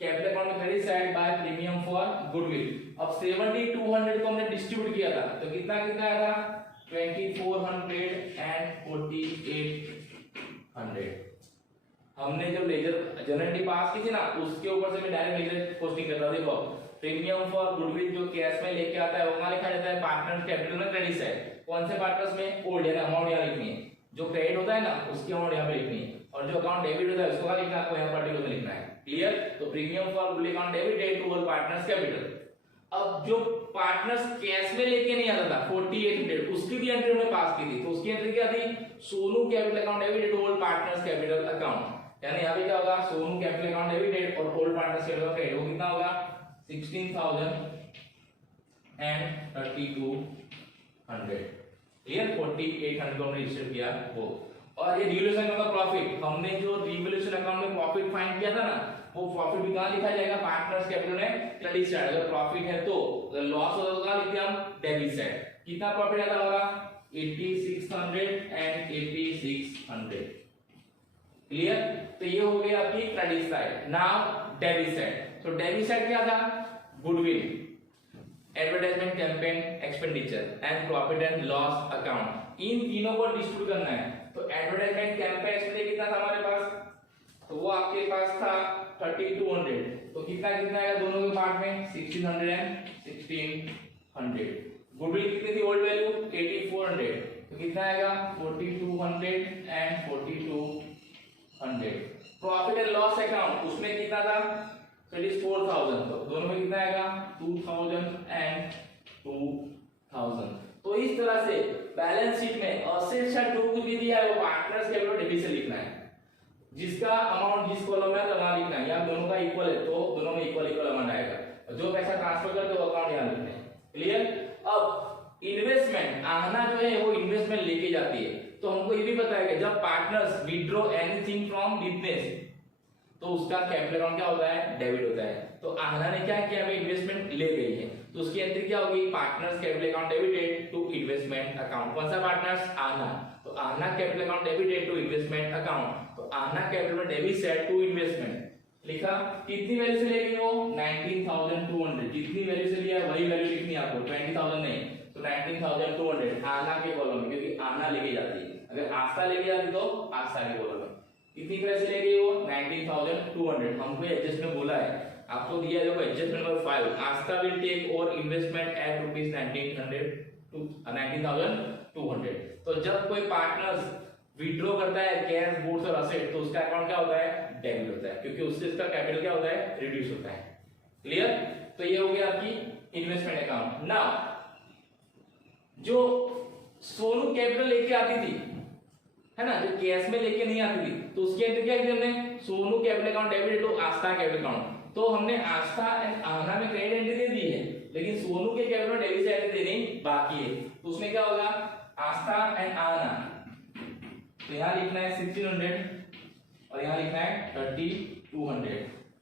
कैपिटल अकाउंट में credit side by premium for goodwill. अब 7200 को हमने डिस्ट्रीब्यूट किया था तो कितना कितना आया था 2400 एंड 4800। हमने जब लेजर जनरल पास की थी ना उसके ऊपर से मैं डायरेक्ट लेजर पोस्टिंग कर रहा हूं। देखो प्रीमियम फॉर गुडविल जो कैश में लेके आता है वो कहां लिखा जाता है पार्टनर कैपिटल में क्रेडिट साइड। कौन से पार्टनर्स में, ओल्ड यानी अमाउंट यहां लिखनी है, जो क्रेडिट होता है ना उसकी अमाउंट यहां पे लिखनी है, और जो अकाउंट डेबिट होता है उसको कहां लिखना है आपको यहां पर्टिकुलर में लिखना है। क्लियर? तो premium for goodwill account debited to all partners capital. अब जो पार्टनर्स कैश में लेके नहीं आता था 4800 उसकी भी एंट्री हमने पास की थी। तो उसकी एंट्री क्या थी, Sonu capital account debited to all partners capital account. यानी यहां पे क्या होगा सोनू कैपिटल अकाउंट डेबिटेड और ऑल पार्टनर्स कैपिटल क्रेडिट, वो कितना होगा 16,000 एंड 3200। क्लियर? 4800 को हमने रजिस्टर किया वो। और ये रिवोल्यूशन अकाउंट का प्रॉफिट, हमने जो रिवोल्यूशन अकाउंट में प्रॉफिट फाइंड किया था ना वो प्रॉफिट भी कहां लिखा जाएगा पार्टनर्स कैपिटल में क्रेडिट साइड। अगर प्रॉफिट है तो, अगर लॉस होता तो कहां लिखते हम डेबिट साइड। कितना प्रॉफिट आता होगा 8600 एंड 8600। क्लियर? तो ये हो गई आपकी credit side. Now debit side. तो डेबिट साइड क्या था, goodwill, advertisement campaign expenditure and profit and loss account, इन तीनों को डिस्ट्रीब्यूट करना है। तो एडवर्टाइजमेंट कैंपेन एक्सपेंडिचर कितना था हमारे पास, तो वो आपके पास था 3200। तो कितना कितना आएगा दोनों के पार्ट में 1600 एंड 1600। गुडविल कितनी थी ओल्ड वैल्यू 8400, तो कितना आएगा 4200 and 4200। Profit and loss account उसमें कितना था 4000, तो दोनों में कितना आएगा 2000 एंड 2000। तो इस तरह से बैलेंस शीट में असेट्स या जो कुछ भी दिया है वो पार्टनर्स कैपिटल डेबिट से लिखना है, जिसका अमाउंट जिस कॉलम में है वहां लिखना है। या दोनों का इक्वल है तो दोनों में इक्वल इक्वल अमाउंट आएगा, जो पैसा ट्रांसफर करते हो अकाउंट यहां लिखना है। क्लियर? अब इन्वेस्टमेंट आहना जो है वो इन्वेस्टमेंट लेके जाती है। तो हमको ये भी पता है कि जब partners withdraw anything from business तो उसका कैपिटल अकाउंट क्या होता है डेबिट होता है। तो आहना ने क्या किया हमें इन्वेस्टमेंट ले गई है तो उसकी एंट्री क्या होगी partners capital account debited to investment account. कौन सा पार्टनर्स आहना, तो Aahna capital account debited to investment account. तो आहना कैपिटल में डेबिट साइड टू इन्वेस्टमेंट लिखा। कितनी वैल्यू से लेगी वो 19200, जितनी वैल्यू से लिया वही वैल्यू लिखनी है आपको 20000 नहीं। तो 19200 आहना के कॉलम में, क्योंकि आहना लेके जाती है, अगर आस्था लेके जाती तो आस्था के कॉलम में। कितनी पैसे ले गई वो 19200। हमको एडजस्टमेंट बोला है, आपको दिया है देखो adjustment number 5, Astha will take और इन्वेस्टमेंट एट रुपीस 1900 टू 19200। तो जब कोई पार्टनर्स विड्रॉ करता है कैश गुड्स और असेट तो उसका अकाउंट क्या होता है डेबिट होता है, क्योंकि उससे इसका कैपिटल क्या होता है रिड्यूस होता है। क्लियर? तो ये हो गया आपकी इन्वेस्टमेंट अकाउंट। नाउ जो सोनू कैपिटल लेके आती थी है ना, जो कैश में लेके नहीं आती थी तो उसकी एंट्री क्या की हमने Sonu capital account debit to Aastha capital account. तो हमने आस्था एंड आहना में क्रेडिट एंट्री दे दी है, लेकिन सोनू के कैपिटल में डेबिट एंट्री देनी बाकी है। तो उसमें क्या होगा आस्था एंड आहना, तो यहां लिखना है 1600 और यहाँ लिखना है 3200।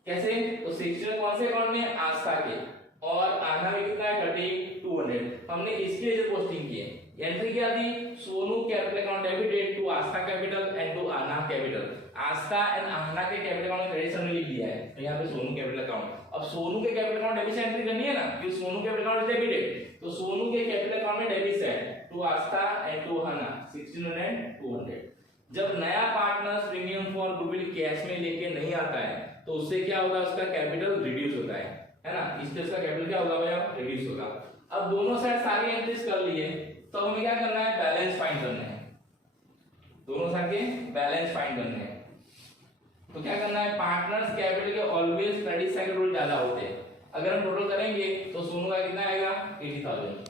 कैसे? तो 60 कौन से अकाउंट में? आस्था के, और आना में कितना है? 3200। हमने इसके लिए पोस्टिंग की है, एंट्री क्या थी? Sonu capital account debited to Aastha capital and to आना कैपिटल। आस्था एंड आना के कैपिटल अकाउंट में क्रेडिट साइड में लिख दिया है, तो यहाँ पे सोनू कैपिटल अकाउंट। अब सोनू के capital account debit side entry करनी है ना, क्योंकि सोनू कैपिटल अकाउंट डेबिटेड, तो सोनू के कैपिटल अकाउंट में debit side to Astha and to Aana 1600 200। जब नया partners premium for goodwill cash में लेके नहीं आता है तो उससे क्या होगा? उसका कैपिटल रिड्यूस होता है ना, इससे उसका कैपिटल क्या होगा भैया? रिड्यूस होगा। अब दोनों साइड सारी एंट्रीज कर लिए, तो हमें क्या करना है? बैलेंस फाइंड करना है, दोनों साइड के बैलेंस फाइंड करने हैं। तो क्या करना है? पार्टनर्स कैपिटल के ऑलवेज क्रेडिट साइड रूल ज्यादा होते हैं। अगर हम टोटल करेंगे तो सोनू का कितना आएगा? 80,000।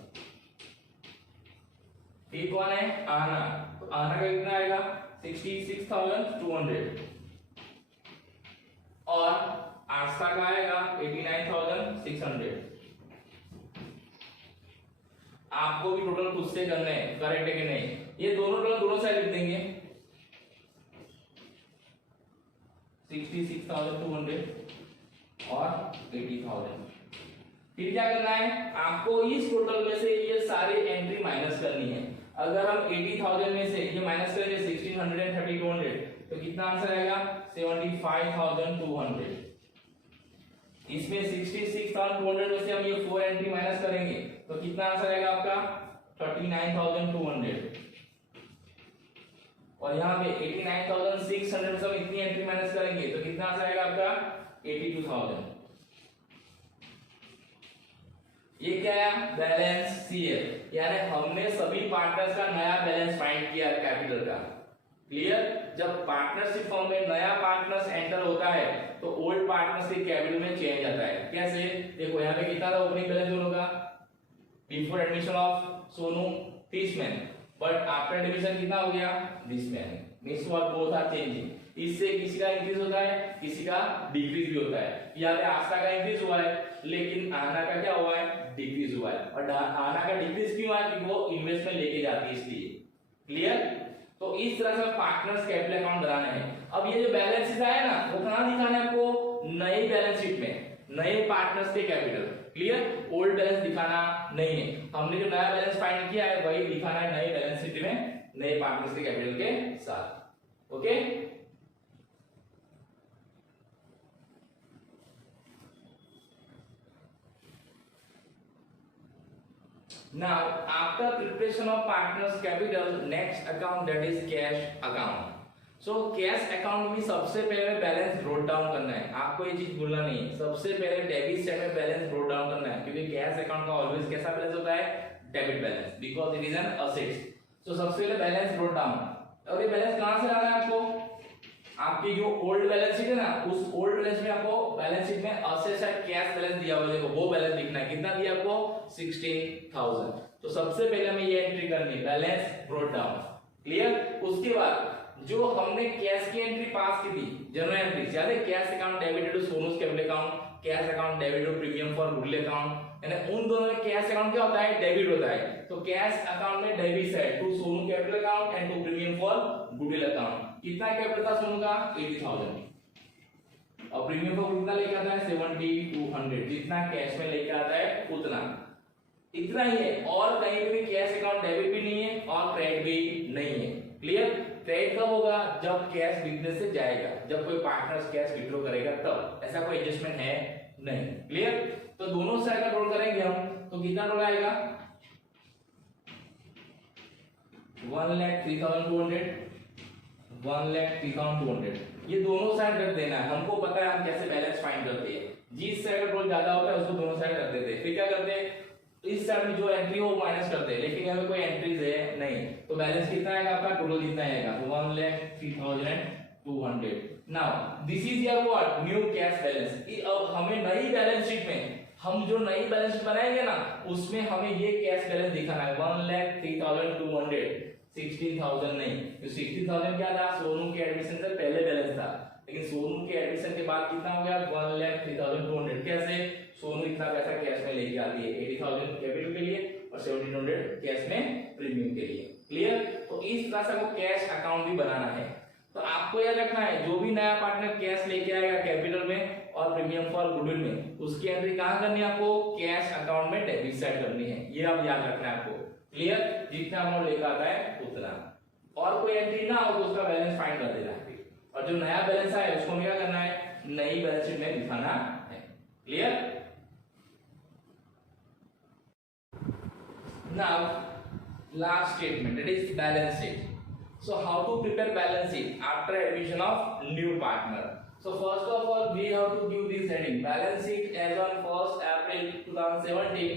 ठीक कौन है? आना, तो आना का कितना आएगा? 66,200, और आस्था का आएगा 89,600। आपको भी टोटल खुद से करना है, करेक्ट है कि नहीं? ये दोनों टोटल दोनों साइड लिख देंगे, 66,200 और 80,000। फिर क्या करना है? आपको इस टोटल में से ये सारी एंट्री माइनस करनी है। अगर हम 80,000 में से ये माइनस करेंगे 1600 एंड 3200, तो कितना आंसर आएगा? 75,200। इसमें 66,200 में से हम ये 4 एंट्री माइनस करेंगे तो कितना आंसर आएगा आपका? 39,200। और यहाँ पे 89,600 से हम इतनी एंट्री माइनस करेंगे तो कितना आंसर आएगा आपका? 82,000। ये क्या है? बैलेंस सीएल, यानी हमने सभी पार्टनर्स का नया बैलेंस फाइंड किया कैपिटल का। क्लियर? जब पार्टनरशिप फॉर्म में नया पार्टनर्स एंटर होता है तो ओल्ड पार्टनर्स के कैपिटल में चेंज आता है। कैसे? देखो यहाँ पे कितना था ओपनिंग बैलेंस दोनों का? Before admission of Sonu 30 man, but after admission कितना हो गया? 20 man. Means what? Both are changing. इससे किसी का इंक्रीज होता है, किसी का डिक्रीज भी होता है। यहाँ पे आस्था का इंक्रीज हुआ है, लेकिन आना का क्या हुआ है? डिक्रीज हुआ है। और आना का डिक्रीज क्यों हुआ है? क्योंकि वो इन्वेस्टमेंट लेके जाती है, इसलिए। क्लियर? तो इस तरह से पार्टनर्स कैपिटल अकाउंट बनाना है। अब ये जो बैलेंस शीट है ना, वो कहां दिखाना है आपको? नई बैलेंस शीट में, नए पार्टनर्स के कैपिटल। क्लियर? ओल्ड बैलेंस दिखाना नहीं है। हमने जो नया बैलेंस फाइंड किया है वही दिखाना है नई बैलेंस शीट में, नए पार्टनर्स के कैपिटल के साथ। Okay? Now, after preparation of partners capital, next account that is cash account. So cash account में सबसे पहले बैलेंस नोट डाउन करना है। आपको ये चीज भूलना नहीं है, सबसे पहले डेबिट साइड में बैलेंस नोट डाउन करना है, क्योंकि कैश अकाउंट का ऑलवेज कैसा बैलेंस होता है? Debit balance, because it is an asset. तो सबसे पहले बैलेंस नोट डाउन। और ये बैलेंस कहां से लाना है आपको? आपकी जो ओल्ड बैलेंस शीट है ना, उस ओल्ड बैलेंस में आपको बैलेंस शीट में असेट्स एंड कैश बैलेंस दिया हुआ है, देखो वो बैलेंस लिखना है। कितना दिया आपको? 16,000। तो सबसे पहले हमें ये एंट्री करनी है, बैलेंस ब्रॉट डाउन। क्लियर? उसके बाद जो हमने कैश की एंट्री पास की थी, जनरल एंट्री, याद है? Cash account debited to Sonu's capital account, cash account debited to premium for goodwill account, यानी उन दोनों में कैश अकाउंट क्या होता है? डेबिट होता है। तो कैश अकाउंट में debit side to Sonu capital account and to premium for goodwill account. कितना कैपिटल था सोनू का? 80,000। और प्रीमियम फॉर कितना लेके आता है? 7200। जितना कैश में लेके आता है उतना, इतना ही है। और कहीं पे भी कैश अकाउंट डेबिट भी नहीं है और क्रेडिट भी नहीं है। क्लियर? क्रेडिट कब होगा? जब कैश बिजनेस से जाएगा, जब कोई पार्टनर्स कैश विड्रॉ करेगा तब। ऐसा कोई एडजस्टमेंट है नहीं। क्लियर? तो दोनों साइड का टोटल करेंगे हम, तो कितना टोटल आएगा? 1,03,200, 1,03,200। ये दोनों साइड रख देना है। हमको पता है हम कैसे बैलेंस फाइंड करते हैं। जिस साइड का टोटल ज्यादा होता है उसको दोनों साइड कर देते हैं। फिर क्या करते हैं? इस साइड में जो एंट्री हो वो माइनस करते हैं, लेकिन यहाँ पे कोई एंट्रीज है नहीं, तो बैलेंस कितना आएगा आपका? टोटल कितना आएगा? 1,03,200। Now this is your what? New cash balance. अब हमें नई बैलेंस शीट में, हम जो नई बैलेंस शीट बनाएंगे ना, उसमें हमें ये कैश बैलेंस दिखाना है 1,03,200, 16,000 नहीं। तो 16,000 क्या था? सोनू के एडमिशन से पहले बैलेंस था, लेकिन सोनू के एडमिशन के बाद कितना हो गया? 1,03,200। कैसे? सोनू इतना पैसा कैश में लेके आती है, 80,000 कैपिटल के लिए और 1,700 कैश में प्रीमियम के लिए। क्लियर? तो इस तरह से आपको कैश अकाउंट भी बनाना है। तो आपको याद रखना है जो भी नया पार्टनर कैश लेके आएगा कैपिटल में और प्रीमियम फॉर गुडविल में, उसकी एंट्री कहां करनी है आपको, कैश अकाउंट में डेबिट साइड करनी है। ये आप याद रखना है आपको। क्लियर, जितना अमाउंट लेकर आता है उतना, और कोई एंट्री ना हो तो उसका बैलेंस फाइंड कर देना है, और जो नया बैलेंस आए उसको हमें क्या करना है, नई बैलेंस शीट में दिखाना है। Clear. Now last statement, that is balance sheet. So how to prepare balance sheet after admission of new partner? So first of all we have to give this heading, balance sheet as on 1st April 2017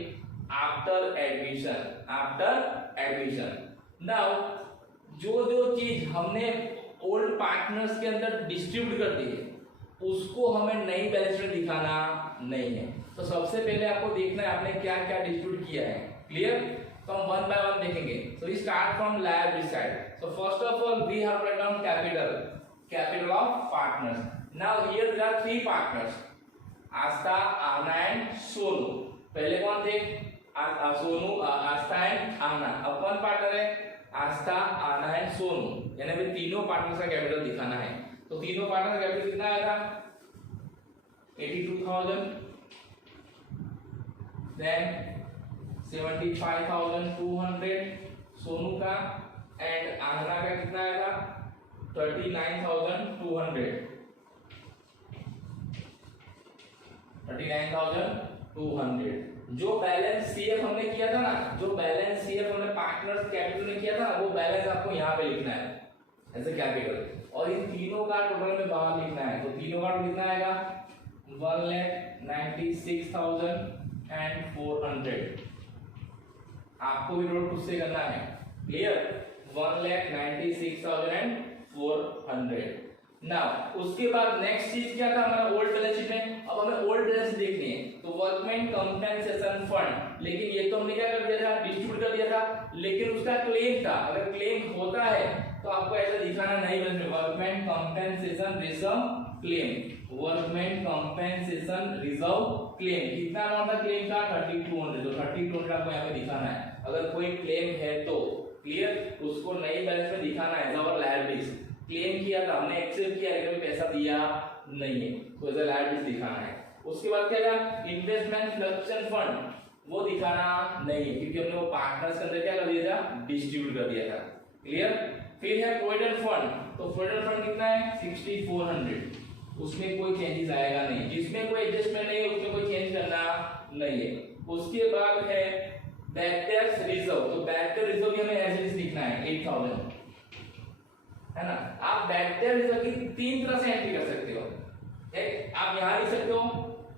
after admission, after admission. Now जो चीज हमने old partners के अंदर distribute कर दी है उसको हमें नई बैलेंस शीट दिखाना नहीं है। तो सबसे पहले आपको देखना है आपने क्या क्या डिस्ट्रीब्यूट किया है। क्लियर, तो हम वन बाय वन देखेंगे। So we start from liability side. So first of all we have written down capital of partners. Now here there are three partners, Asta, Anna and Sonu. पहले कौन थे, सोनू, आस्था and आना। अब कौन partner है, आस्था, आना and Sonu, यानी हमें तीनों पार्टनर्स का कैपिटल दिखाना है। तो तीनों पार्टनर का कैपिटल कितना आया था, 82,000, देन 75,200 सोनू का, एंड आंगना का कितना आया था, 39,200, 39,200। जो बैलेंस सीएफ हमने किया था ना, जो बैलेंस सीएफ हमने पार्टनर्स कैपिटल में किया था ना, वो बैलेंस आपको यहाँ पे लिखना है एज ए कैपिटल, और इन तीनों का टोटल में बाहर लिखना है। तो तीनों का कितना आएगा, 1,96,400। आपको भी नोट खुद से करना है। क्लियर, 1,96,400। नाउ उसके बाद नेक्स्ट चीज क्या था हमारा ओल्ड बैलेंस शीट में, अब हमें ओल्ड बैलेंस देखनी है। तो वर्कमैन कंपनसेशन फंड, लेकिन ये तो हमने क्या कर दिया था, डिस्ट्रीब्यूट कर दिया था, लेकिन उसका क्लेम था। अगर क्लेम होता है तो आपको ऐसा दिखाना नहीं बैलेंस में, workman compensation reserve claim, workman compensation reserve claim. कितना अमाउंट था क्लेम का, 3200। तो 3200 आपको यहाँ पे दिखाना है। अगर कोई क्लेम है तो क्लियर, उसको नई बैलेंस में दिखाना है। और लायबिलिटीज क्लेम किया था हमने, एक्सेप्ट किया, लेकिन पैसा दिया नहीं है, तो ऐसा लायबिलिटीज दिखाना है। उसके बाद क्या था, इन्वेस्टमेंट फ्लक्चुएशन फंड, वो दिखाना नहीं है क्योंकि हमने वो पार्टनर्स के अंदर क्या कर दिया था, डिस्ट्रीब्यूट कर दिया था। क्लियर। फिर है प्रोविडेंट फंड, तो प्रोविडेंट फंड कितना है, 6400, उसमें कोई चेंजेस आएगा नहीं, जिसमें कोई एडजस्टमेंट नहीं है उसमें कोई चेंज करना नहीं है। उसके बाद है बैड डेट्स रिजर्व, तो बैड डेट रिजर्व भी हमें ऐसे ही लिखना है 8000, है ना। आप बैड डेट रिजर्व की तीन तरह से एंट्री कर सकते हो। एक आप यहां लिख सकते हो,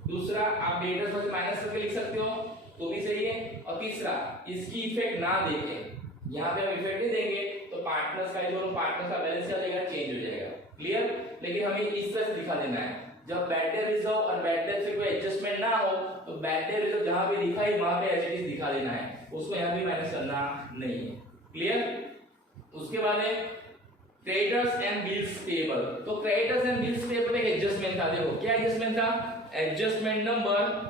दूसरा आप डेटर्स में माइनस करके लिख सकते हो, तो भी सही है, और तीसरा इसकी इफेक्ट ना देके, यहां पे हम इफेक्ट नहीं देंगे तो पार्टनर्स का, दोनों पार्टनर्स का बैलेंस क्या हो जाएगा, चेंज हो जाएगा। क्लियर, लेकिन हमें इस तरह से दिखा देना है, जब बैड डेट रिजर्व और बैड डेट से कोई एडजस्टमेंट ना हो तो बैड डेट रिजर्व जहां पे लिखा है वहां पे एज इट इज दिखा देना है, उसको यहां भी माइनस करना नहीं है। क्लियर। उसके बाद है क्रेडिटर्स एंड बिल्स पेबल, तो क्रेडिटर्स एंड बिल्स पेबल एक एडजस्टमेंट था। देखो क्या एडजस्टमेंट था, adjustment number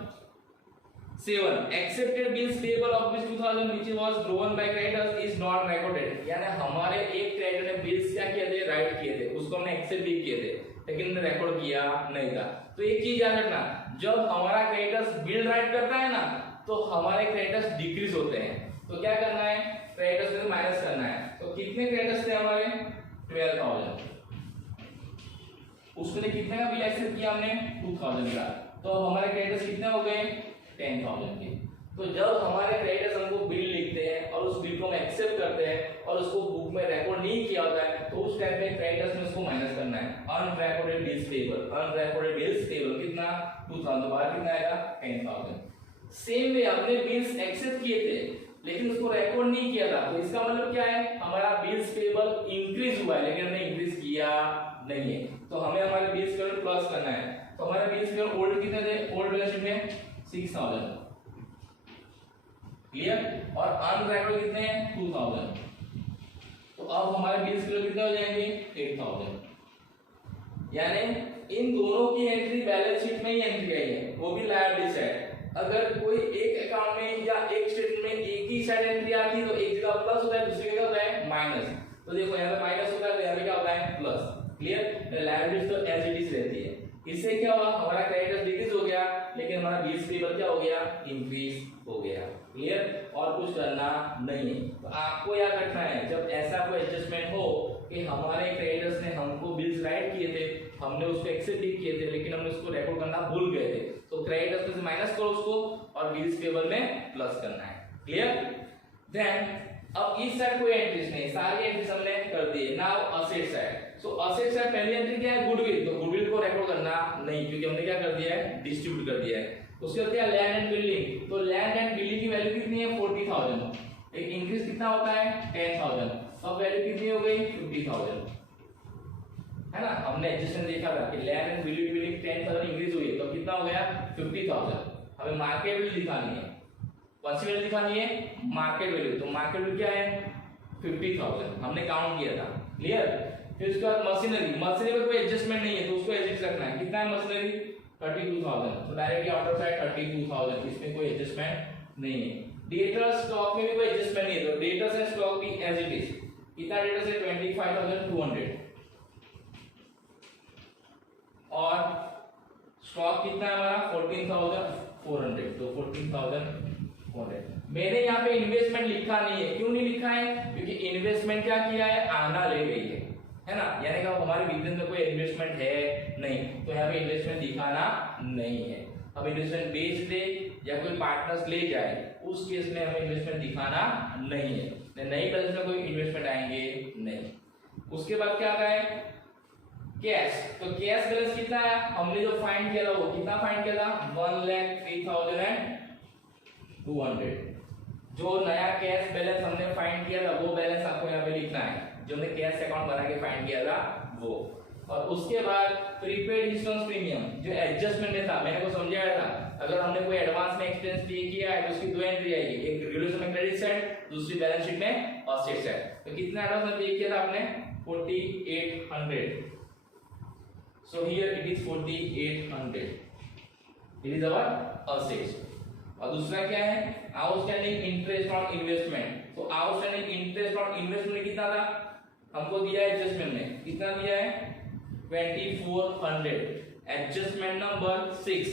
7, accepted bills payable of 2000 which was drawn by creditors is not recorded, यानी हमारे एक क्रेडिटर ने बिल्स क्या किए थे, राइट किए थे, उसको हमने एक्सेप्ट भी किए थे लेकिन रिकॉर्ड किया नहीं था। तो एक चीज याद रखना, जब हमारा क्रेडिटर्स बिल राइट करता है ना तो हमारे क्रेडिटर्स डिक्रीज होते हैं। तो क्या करना है, क्रेडिटर्स में माइनस करना है। तो कितने क्रेडिटर्स थे हमारे, 12000, उसने कितने का बिल एक्सेप्ट किया हमने, 2000 का, तो हमारे क्रेडिटर्स कितने हो गए, 10,000 के। तो जब हमारे क्रेडिटर्स हमको बिल लिखते हैं और उस बिल को हम एक्सेप्ट करते हैं और उसको बुक में रिकॉर्ड नहीं किया होता है तो उस टाइम पे क्रेडिटर्स में उसको माइनस करना है, unrecorded bills payable, unrecorded bills payable कितना, 2000, दोबारा कितना आएगा, 10,000। सेम वे हमने बिल्स एक्सेप्ट किए थे लेकिन उसको रिकॉर्ड नहीं किया था, तो इसका मतलब क्या है, हमारा बिल्स पेबल इंक्रीज हुआ है लेकिन हमने इंक्रीज किया नहीं है। तो हमें हमारे बिल्स पेबल प्लस करना है। तो हमारे बिल्स पेबल ओल्ड कितने थे, ओल्ड बैलेंस शीट में 6000, क्लियर, और अनरिकॉर्डेड कितने हैं, 2000। तो अब हमारे बिल्स पेबल कितने हो जाएंगे, 8000। यानी इन दोनों की एंट्री बैलेंस शीट में ही एंट्री आई है, वो भी लायबिलिटी साइड। अगर कोई एक अकाउंट में या एक स्टेटमेंट में एक ही साइड एंट्री आती है तो एक जगह प्लस होता है, दूसरी जगह होता है माइनस। तो देखो यहाँ पे माइनस होता है तो यहाँ पे क्या होता है, प्लस। क्लियर, लायबिलिटीज तो एज इट इज रहती है। इससे क्या हुआ, हमारा क्रेडिटर्स डिक्रीज हो गया, लेकिन हमारा बिल्स पेबल क्या हो गया, इंक्रीज हो गया। क्लियर, और कुछ करना नहीं है। तो आपको याद रखना है, जब ऐसा कोई एडजस्टमेंट हो कि हमारे क्रेडिटर्स ने हमको बिल्स राइट किए थे, हमने उसको एक्सेप्ट भी किए थे, लेकिन हमने उसको रिकॉर्ड करना भूल गए थे, तो क्रेडिटर्स में से माइनस करो उसको और बिल्स पेबल में प्लस करना है। क्लियर, देन अब इस साइड कोई एंट्रीज नहीं, सारी एंट्रीज हमने कर दी है। नाउ असेट साइड, सो असेट साइड पहली एंट्री क्या है, गुडविल, तो गुडविल को रिकॉर्ड करना नहीं, क्योंकि हमने क्या कर दिया है, डिस्ट्रीब्यूट कर दिया है। उसके बाद क्या, लैंड एंड बिल्डिंग, तो लैंड एंड बिल्डिंग की वैल्यू कितनी है, 40,000, एक इंक्रीज कितना होता है, 10,000, अब वैल्यू कितनी हो गई, 50,000, है ना। हमने एडजस्टमेंट देखा था कि लैंड एंड बिल्डिंग 10,000 इंक्रीज हुई है, तो कितना हो गया, 50,000। हमें मार्केट वैल्यू दिखानी है, कौन सी वैल्यू दिखानी है, मार्केट वैल्यू, तो मार्केट वैल्यू क्या है, 50,000 हमने काउंट किया था। क्लियर, फिर उसके बाद मशीनरी, मशीनरी में कोई एडजस्टमेंट नहीं है, तो उसको एडजस्ट रखना है, कितना है मशीनरी, 32,000, तो डायरेक्टली आउट ऑफ साइड 32,000, इसमें कोई एडजस्टमेंट नहीं है। डेटर्स स्टॉक में भी कोई एडजस्टमेंट नहीं है, तो डेटर्स एंड स्टॉक भी एज इट इज, कितना डेटर्स है, 25,200, और स्टॉक कितना है हमारा, 14,400, तो 14,400। मैंने यहाँ पे इन्वेस्टमेंट लिखा नहीं है, क्यों नहीं लिखा है, क्योंकि इन्वेस्टमेंट क्या किया है, आना ले गई है ना, यानी कि हमारे बिजनेस में कोई इन्वेस्टमेंट है नहीं, तो यहाँ पे इन्वेस्टमेंट दिखाना नहीं है। अब इन्वेस्टमेंट बेच दे या कोई पार्टनर्स ले जाए, उस केस में हमें इन्वेस्टमेंट दिखाना नहीं है, नई बैलेंस में कोई इन्वेस्टमेंट आएंगे नहीं। उसके बाद क्या आता है, कैश, तो कैश बैलेंस कितना है, हमने जो फाइंड किया था वो कितना फाइंड किया था, 1,03,200। जो नया कैश बैलेंस हमने फाइंड किया था वो बैलेंस आपको यहाँ पे लिखना है, जो हमने कैश अकाउंट बना के फाइंड किया था वो। और उसके बाद प्रीपेड इंश्योरेंस प्रीमियम, जो एडजस्टमेंट में था, मैंने को समझाया था, अगर हमने कोई एडवांस में एक्सपेंस पे किया है तो उसकी दो एंट्री आएगी, एक रेगुलेशन में क्रेडिट साइड, दूसरी बैलेंस शीट में असेट साइड। तो कितना एडवांस में पे किया था आपने, 4,800, so here it is 4,800, it is our assets। और दूसरा क्या है, आउटस्टैंडिंग इंटरेस्ट ऑन इन्वेस्टमेंट, तो आउटस्टैंडिंग इंटरेस्ट ऑन इन्वेस्टमेंट कितना था, हमको दिया है एडजस्टमेंट में, कितना दिया है, 2,400, एडजस्टमेंट नंबर 6,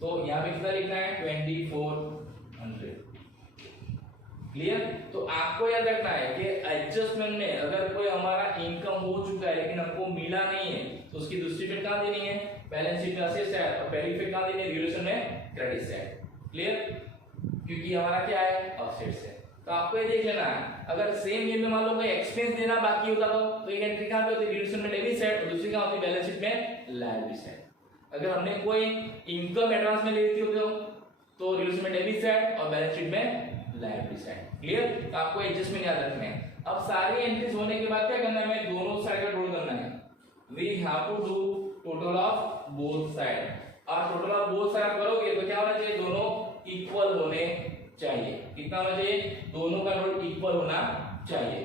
तो यहाँ पे कितना लिखना है, 2,400। क्लियर, तो आपको याद रखना है कि एडजस्टमेंट में अगर कोई हमारा इनकम हो चुका है लेकिन हमको मिला नहीं है, तो उसकी दूसरी फिट कहां देनी है, बैलेंस शीट में असेट साइड, और पहली फिट कहां देनी है, रिलेशन में क्रेडिट साइड। क्लियर, क्योंकि हमारा क्या है, असेट्स है। तो आपको ये देख लेना है, अगर सेम ये में मान लो कोई एक्सपेंस देना बाकी होता तो एक एंट्री कहां पे होती, रिलेशन में डेबिट साइड, और दूसरी कहां होती, बैलेंस शीट में लायबिलिटी साइड। अगर हमने कोई इनकम एडवांस में ले ली होती तो रिलेशन में डेबिट साइड और बैलेंस शीट में लायबिलिटी साइड। क्लियर, तो आपको एडजस्टमेंट याद रखना है। अब सारी एंट्रीज होने के बाद क्या करना है, हमें दोनों साइड का टोटल करना है, we have to do total of both side, और टोटल ऑफ बोथ साइड करोगे तो क्या होना चाहिए, दोनों इक्वल होने चाहिए। कितना होना चाहिए, दोनों का टोटल इक्वल होना चाहिए।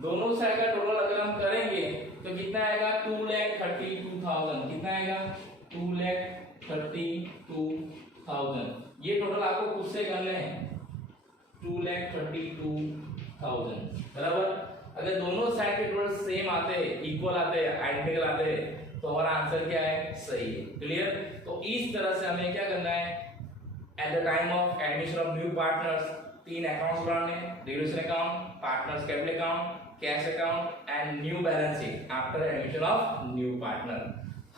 दोनों साइड का टोटल अगर हम करेंगे तो कितना आएगा, 2,32,000, कितना आएगा, 2,32,000। ये टोटल आपको खुद से करना है, 2,32,000 बराबर। अगर दोनों साइड के टोटल सेम आते हैं, इक्वल आते हैं, आइडेंटिकल आते हैं, तो हमारा आंसर क्या है, सही है। क्लियर, तो इस तरह से हमें क्या करना है, at the time of admission of new partners 3 accounts बनाने, relation account, partners capital account, cash account and new balance sheet after admission of new partner.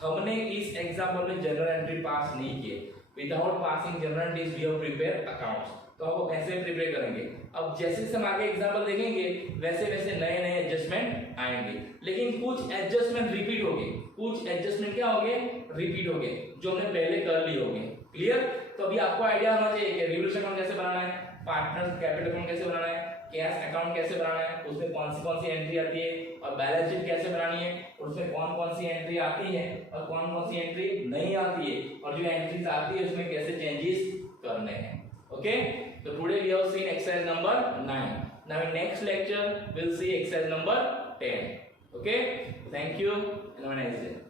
हमने इस एग्जाम्पल में जनरल एंट्री पास नहीं किए, without passing journal entries we have prepare accounts, तो अब कैसे prepare करेंगे। अब जैसे हम आगे एग्जाम्पल देखेंगे वैसे वैसे नए नए एडजस्टमेंट आएंगे, लेकिन कुछ एडजस्टमेंट रिपीट होंगे, कुछ एडजस्टमेंट क्या होंगे, रिपीट होंगे, जो हमने पहले कर लिए होंगे। क्लियर, तो अभी आपको आइडिया होना चाहिए कि रिलेशन अकाउंट कैसे बनाना है, पार्टनर्स कैपिटल अकाउंट कैसे बनाना है, कैश अकाउंट कैसे बनाना है, उसमें कौन सी एंट्री आती है, और बैलेंस शीट कैसे बनानी है, और उसमें कौन सी एंट्री आती है और कौन सी एंट्री नहीं आती है, और जो एंट्रीज आती है उसमें कैसे चेंजेस करने हैं। ओके, तो today we have seen exercise number 9. Now in next lecture we'll see exercise number 10. Okay, thank you and have a nice day.